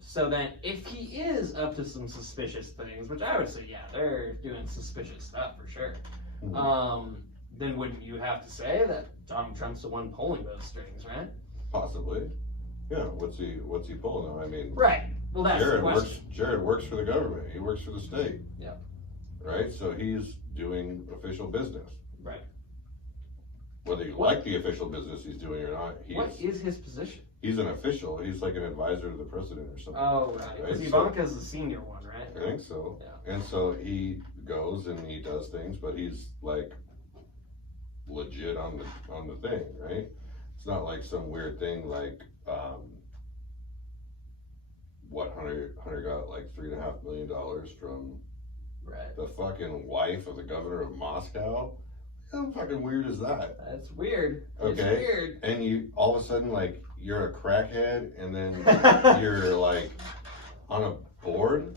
So then, if he is up to some suspicious things, which I would say, yeah, they're doing suspicious stuff for sure, then wouldn't you have to say that Donald Trump's the one pulling those strings, right? Possibly. Yeah. What's he pulling on? I mean, right. Well, that's the question. Jared works for the government. He works for the state. Yeah. Right. So he's doing official business. Right. Whether you like the official business he's doing or not, what is his position? He's an official. He's like an advisor to the president or something. Oh, right. Because Ivanka's the senior one, right? I think so. Yeah. And so he goes and he does things, but he's like legit on the thing, right? It's not like some weird thing like what Hunter got like $3.5 million from the fucking wife of the governor of Moscow. How fucking weird is that? That's weird. Okay. It's weird. And you all of a sudden like you're a crackhead and then you're like on a board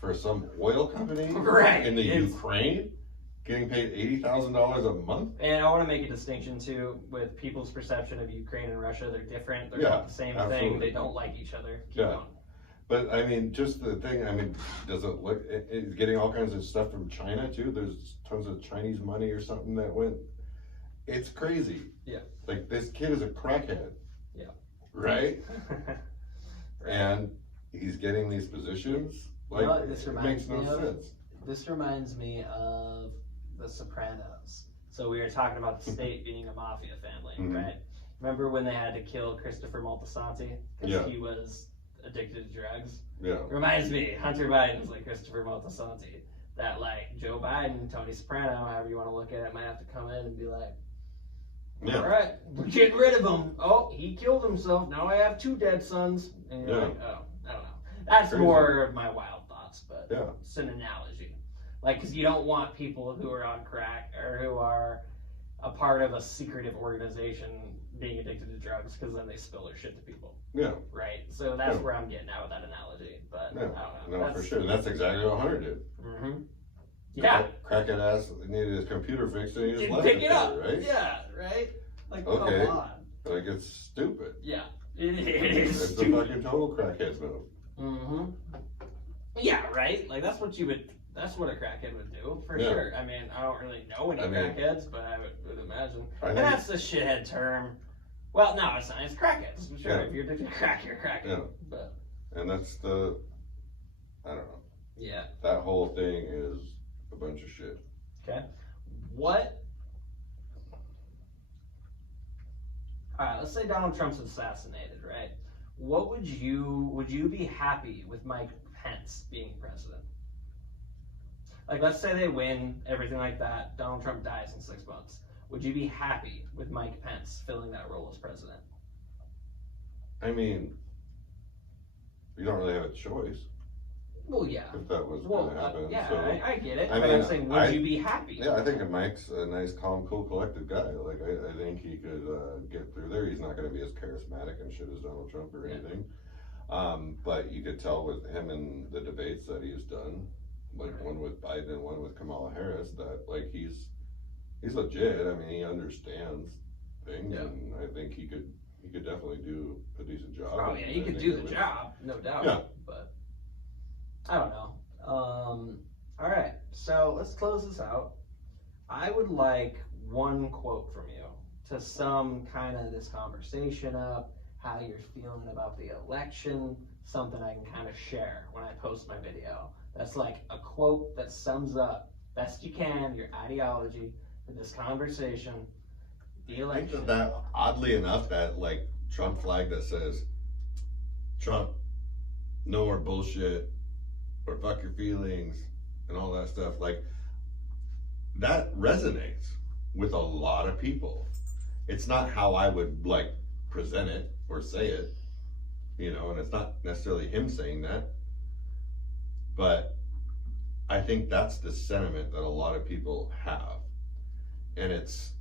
for some oil company in the Ukraine getting paid $80,000 a month. And I want to make a distinction too with people's perception of Ukraine and Russia. They're different. They're not the same thing. They don't like each other. Keep going. But I mean, just the thing, I mean, does it look, it's getting all kinds of stuff from China too? There's tons of Chinese money or something that went, it's crazy. Yeah. Like this kid is a crackhead. Yeah. Right? And he's getting these positions. Like, it makes no sense. This reminds me of The Sopranos. So we were talking about the state being a mafia family, right? Remember when they had to kill Christopher Moltisanti? Because he was addicted to drugs. Yeah. Reminds me, Hunter Biden's like Christopher Moltisanti. That like Joe Biden, Tony Soprano, however you want to look at it, might have to come in and be like, all right, we're getting rid of him. Oh, he killed himself. Now I have 2 dead sons. And you're like, oh, I don't know. That's more of my wild thoughts, but it's an analogy. Like, because you don't want people who are on crack or who are a part of a secretive organization being addicted to drugs, because then they spill their shit to people. Yeah. Right? So that's where I'm getting at with that analogy. But I don't know. No, for sure. That's exactly what Hunter did. Yeah. Crackhead ass needed his computer fixed and he just left pick it up. Right? Yeah, right? Like, okay. come on. Like, it's stupid. Yeah. It is It's stupid. a fucking total crackhead move. Yeah, right? Like, that's what a crackhead would do, for sure. I mean, I don't really know any crackheads, but I would imagine. And that's the shithead term. Well, no, it's not. It's crackheads. Sure, if you're addicted to crack, you're a crackhead. Yeah. But. And that's I don't know. Yeah. That whole thing is a bunch of shit. Okay. Alright, let's say Donald Trump's assassinated, right? Would you be happy with Mike Pence being president? Like, let's say they win, everything like that, Donald Trump dies in 6 months. Would you be happy with Mike Pence filling that role as president? I mean, you don't really have a choice. Well, yeah. If that was going to happen. Yeah, so, I get it. I but mean, I'm saying, would you be happy? Yeah, I think Mike's a nice, calm, cool, collected guy. Like, I think he could get through there. He's not going to be as charismatic and shit as Donald Trump or anything. But you could tell with him in the debates that he's done, like one with Biden and one with Kamala Harris, that like he's legit. I mean, he understands things, and I think he could definitely do a decent job. Oh yeah, he could do the job, no doubt. Yeah. But I don't know. All right, so let's close this out. I would like one quote from you to sum kind of this conversation up how you're feeling about the election, something I can kind of share when I post my video. That's like a quote that sums up best you can your ideology for this conversation, the election. I think that oddly enough, that like Trump flag that says Trump, no more bullshit, or fuck your feelings, and all that stuff, like that resonates with a lot of people. It's not how I would like present it or say it, you know, and it's not necessarily him saying that, but I think that's the sentiment that a lot of people have. And it's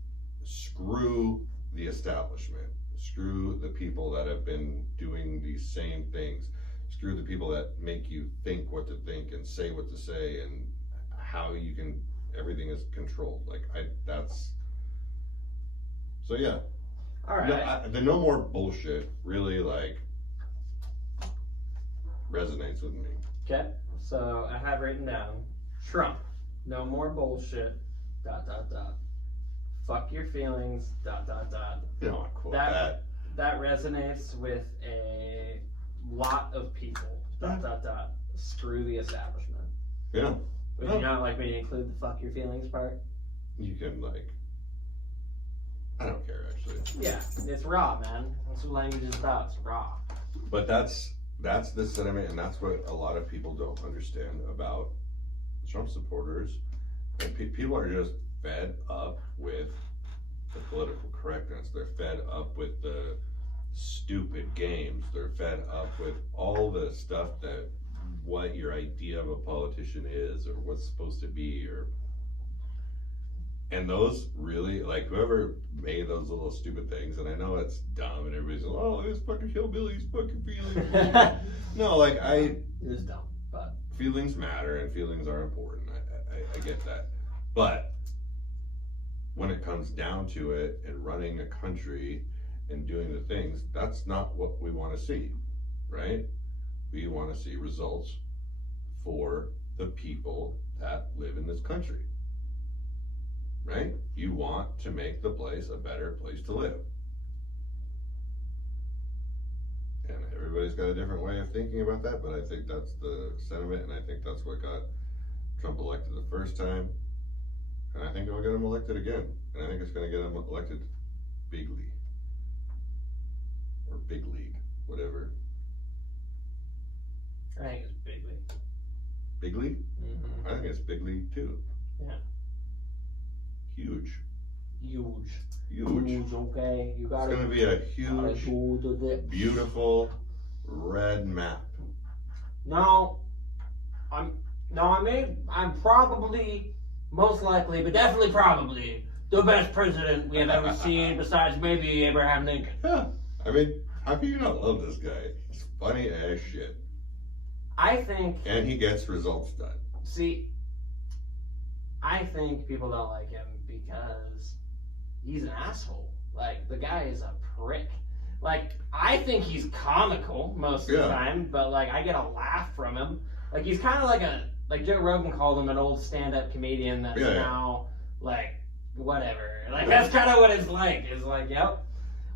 screw the establishment, screw the people that have been doing these same things, screw the people that make you think what to think and say what to say and how you can, everything is controlled. Like that's, so yeah. All right. The no more bullshit really like resonates with me. Okay, so I have written down Trump, no more bullshit, ... Fuck your feelings, ... You know, I quote that. That resonates with a lot of people, ... Screw the establishment. Yeah. Would you not like me to include the fuck your feelings part? You can like, I don't care actually. Yeah, it's raw, man. That's what language is about. It's raw. But that's the sentiment, and that's what a lot of people don't understand about Trump supporters. And people are just fed up with the political correctness. They're fed up with the stupid games. They're fed up with all the stuff that what your idea of a politician is or what's supposed to be, or and those really, like, whoever made those little stupid things, and I know it's dumb and everybody's like, oh, this fucking hillbilly's fucking feelings. No, like It is dumb, but feelings matter and feelings are important. I get that. But when it comes down to it and running a country and doing the things, that's not what we want to see, right? We want to see results for the people that live in this country, right? You want to make the place a better place to live. And everybody's got a different way of thinking about that, but I think that's the sentiment, and I think that's what got Trump elected the first time. And I think it'll get him elected again. And I think it's going to get him elected bigly. Or big league, whatever. I think it's big league. Big league? Mm-hmm. I think it's big league too. Yeah. Huge. Huge. Huge. Okay. You got It's going to be a huge, beautiful red map. I'm probably, most likely, but definitely probably the best president we have ever seen, besides maybe Abraham Lincoln. Yeah. I mean, how can you not love this guy? He's funny as shit. I think. And he gets results done. See, I think people don't like him because he's an asshole. Like, the guy is a prick. Like, I think he's comical most of the time, but, like, I get a laugh from him. Like, he's kind of like Joe Rogan called him an old stand-up comedian that's now, like, whatever. Like, that's kind of what it's like. It's like, yep.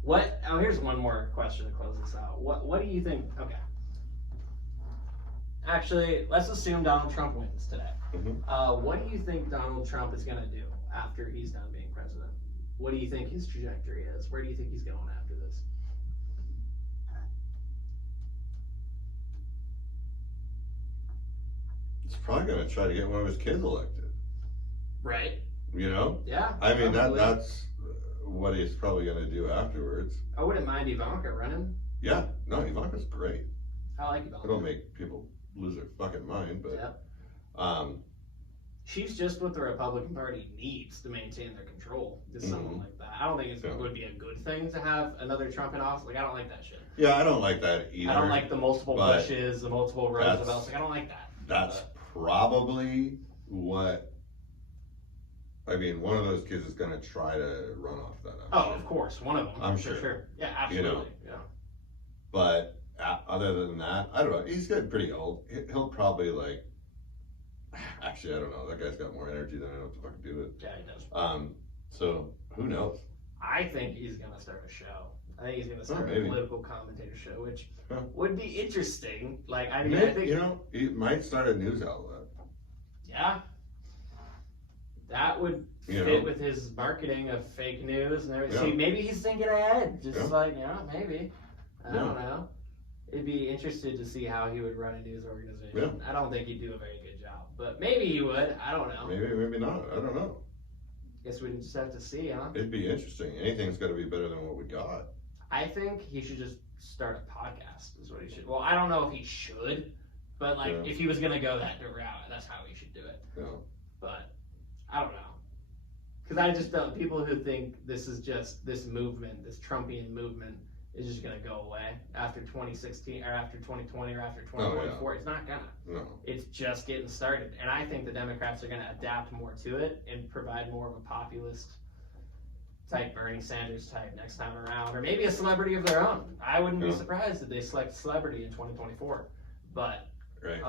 Here's one more question to close this out. What do you think? Okay. Actually, let's assume Donald Trump wins today. Mm-hmm. What do you think Donald Trump is going to do after he's done being president? What do you think his trajectory is? Where do you think he's going after this? He's probably going to try to get one of his kids elected. Right. You know? Yeah. I mean, that's what he's probably going to do afterwards. I wouldn't mind Ivanka running. Yeah. No, Ivanka's great. I like Ivanka. It'll make people lose their fucking mind, but she's just what the Republican Party needs to maintain their control. Is someone like that. I don't think it would be a good thing to have another Trump in office. Like, I don't like that shit. Yeah, I don't like that either. I don't like the multiple Bushes, the multiple Roosevelts. Like, I don't like that. That's probably what. I mean, one of those kids is going to try to run off that. Of course, one of them. I'm for sure. Yeah, absolutely. Yeah. But other than that, I don't know. He's getting pretty old. He'll probably like. Actually, I don't know. That guy's got more energy than I know what to fucking do with. Yeah, he does. So who knows? I think he's gonna start a show. I think he's going to start a maybe. political commentator show, which Huh. would be interesting. Like, I mean, Maybe, I think, you know, he might start a news outlet. yeah, that would You fit know? with his marketing of fake news and everything. Yeah. See, maybe he's thinking ahead, just Yeah. like, maybe. I Yeah. don't know. It'd be interested to see how he would run a news organization. Yeah. I don't think he'd do a very good job, but maybe he would. I don't know. Maybe not. I don't know. Guess we just have to see, huh? It'd be interesting. Anything's got to be better than what we got. I think he should just start a podcast. Is what he should. Well, I don't know if he should, but like Yeah. if he was gonna go that route, that's how he should do it. Yeah. But I don't know, because I just don't. People who think this is just this movement, this Trumpian movement, is just gonna go away after 2016 or after 2020 or after 2024. It's not gonna. No. It's just getting started, and I think the Democrats are gonna adapt more to it and provide more of a populist type Bernie Sanders type next time around, or maybe a celebrity of their own. I wouldn't be Yeah. surprised if they select celebrity in 2024. But Right.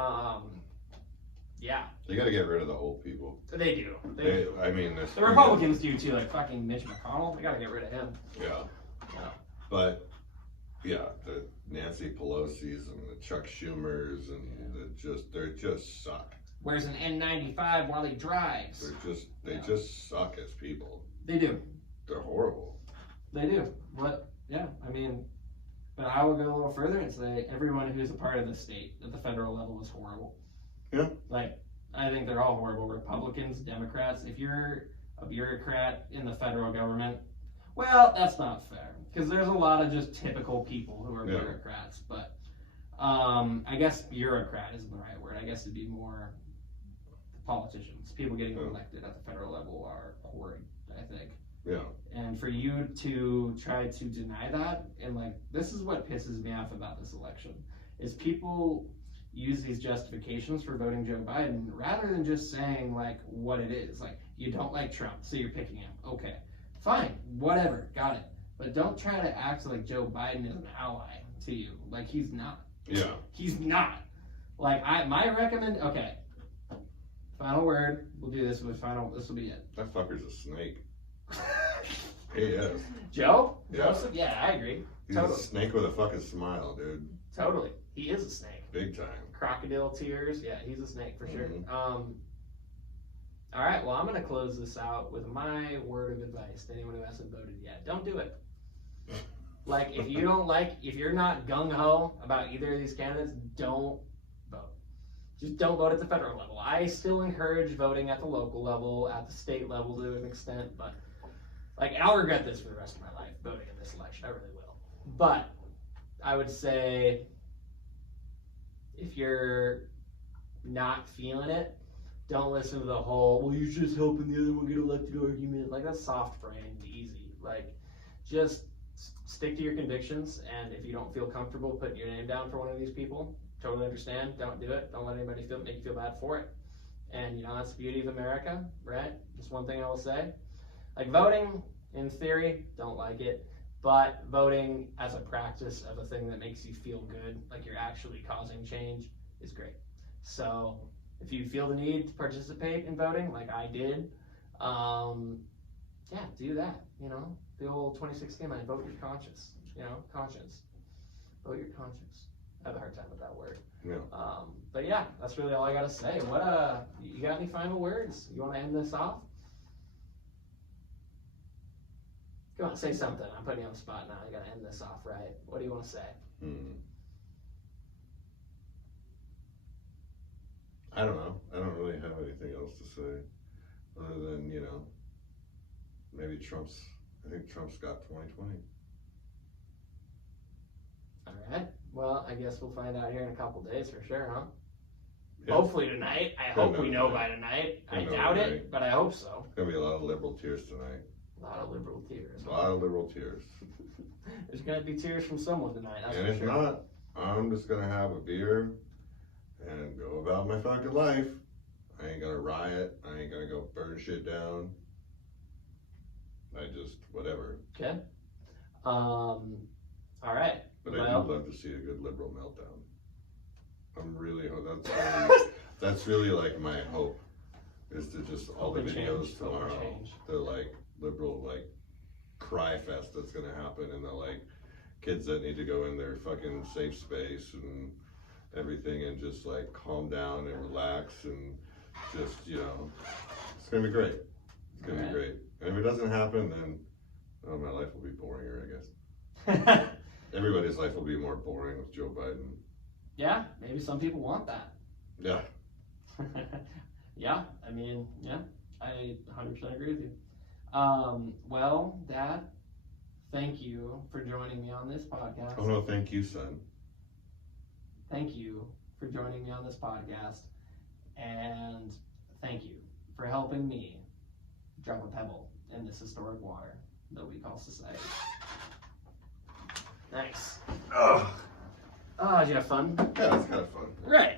yeah, You got to get rid of the old people. they do. They do. I mean, this. The Republicans do too, like fucking Mitch McConnell. They gotta get rid of him. Yeah. Yeah. But yeah, the Nancy Pelosi's and the Chuck Schumers and they just suck. Wears an N95 while he drives. They just suck as people. They do. They're horrible. They do. But yeah, I mean, but I will go a little further and say everyone who's a part of the state at the federal level is horrible. Yeah. Like, I think they're all horrible. Republicans, Democrats. If you're a bureaucrat in the federal government, well, that's not fair. Because there's a lot of just typical people who are Yeah. bureaucrats. But I guess bureaucrat isn't the right word. I guess it'd be more politicians. People getting Yeah. elected at the federal level are horrid, I think. Yeah. And for you to try to deny that, and like, this is what pisses me off about this election, is people use these justifications for voting Joe Biden rather than just saying like what it is. Like, you don't like Trump, so you're picking him. Okay, fine, whatever, got it. But don't try to act like Joe Biden is an ally to you. Like, he's not. Yeah. He's not. Like, okay. Final word. We'll do this with this will be it. That fucker's a snake. He is. Joe? Yeah. Joseph? Yeah, I agree. He's Totally. a snake with a fucking smile, dude. Totally. He is a snake. Big time. Crocodile tears. Yeah, he's a snake for sure. Mhm. All right, well, I'm going to close this out with my word of advice to anyone who hasn't voted yet. Don't do it. Like, if you're not gung-ho about either of these candidates, don't vote. Just don't vote at the federal level. I still encourage voting at the local level, at the state level to an extent, but like, I'll regret this for the rest of my life, voting in this election. I really will. But I would say, if you're not feeling it, don't listen to the whole, well, you're just helping the other one get elected argument. Like, that's soft brain, easy. Like, just stick to your convictions, and if you don't feel comfortable putting your name down for one of these people, totally understand. Don't do it. Don't let anybody make you feel bad for it. And, you know, that's the beauty of America, right? Just one thing I will say. Like, voting, in theory, don't like it. But voting as a practice of a thing that makes you feel good, like you're actually causing change, is great. So if you feel the need to participate in voting, like I did, yeah, do that. You know, the old 2016 line, vote your conscience. You know, conscience. Vote your conscience. I have a hard time with that word. Yeah. But yeah, that's really all I gotta say. You got any final words? You want to end this off? Come on, say something. I'm putting you on the spot now. You gotta end this off right. What do you want to say? I don't know. I don't really have anything else to say other than, you know, maybe I think Trump's got 2020. All right. Well, I guess we'll find out here in a couple days for sure, huh? Yeah. Hopefully tonight. I hope we know by tonight. I doubt tonight. it, but I hope so. Gonna be a lot of liberal tears tonight. A lot of liberal tears. A lot of liberal tears. There's gonna be tears from someone tonight. That's And for if sure. not, I'm just gonna have a beer and go about my fucking life. I ain't gonna riot. I ain't gonna go burn shit down. Whatever. Okay. All right. But Well- I do love to see a good liberal meltdown. That's really like my hope, is to just all the Hope and videos change, hope and tomorrow, change. the like liberal like cry fest that's gonna happen, and the like kids that need to go in their fucking safe space and everything and just like calm down and relax and just, you know, it's gonna be great. It's gonna be great. And if it doesn't happen, then my life will be boringer, I guess. Everybody's life will be more boring with Joe Biden. Yeah, maybe some people want that. Yeah. Yeah, I mean, yeah, I 100% agree with you. Well, Dad, thank you for joining me on this podcast. Oh no, thank you, son. Thank you for joining me on this podcast, and thank you for helping me drop a pebble in this historic water that we call society. Nice. Oh, Oh, did you have fun? yeah, it's kind of fun. Right.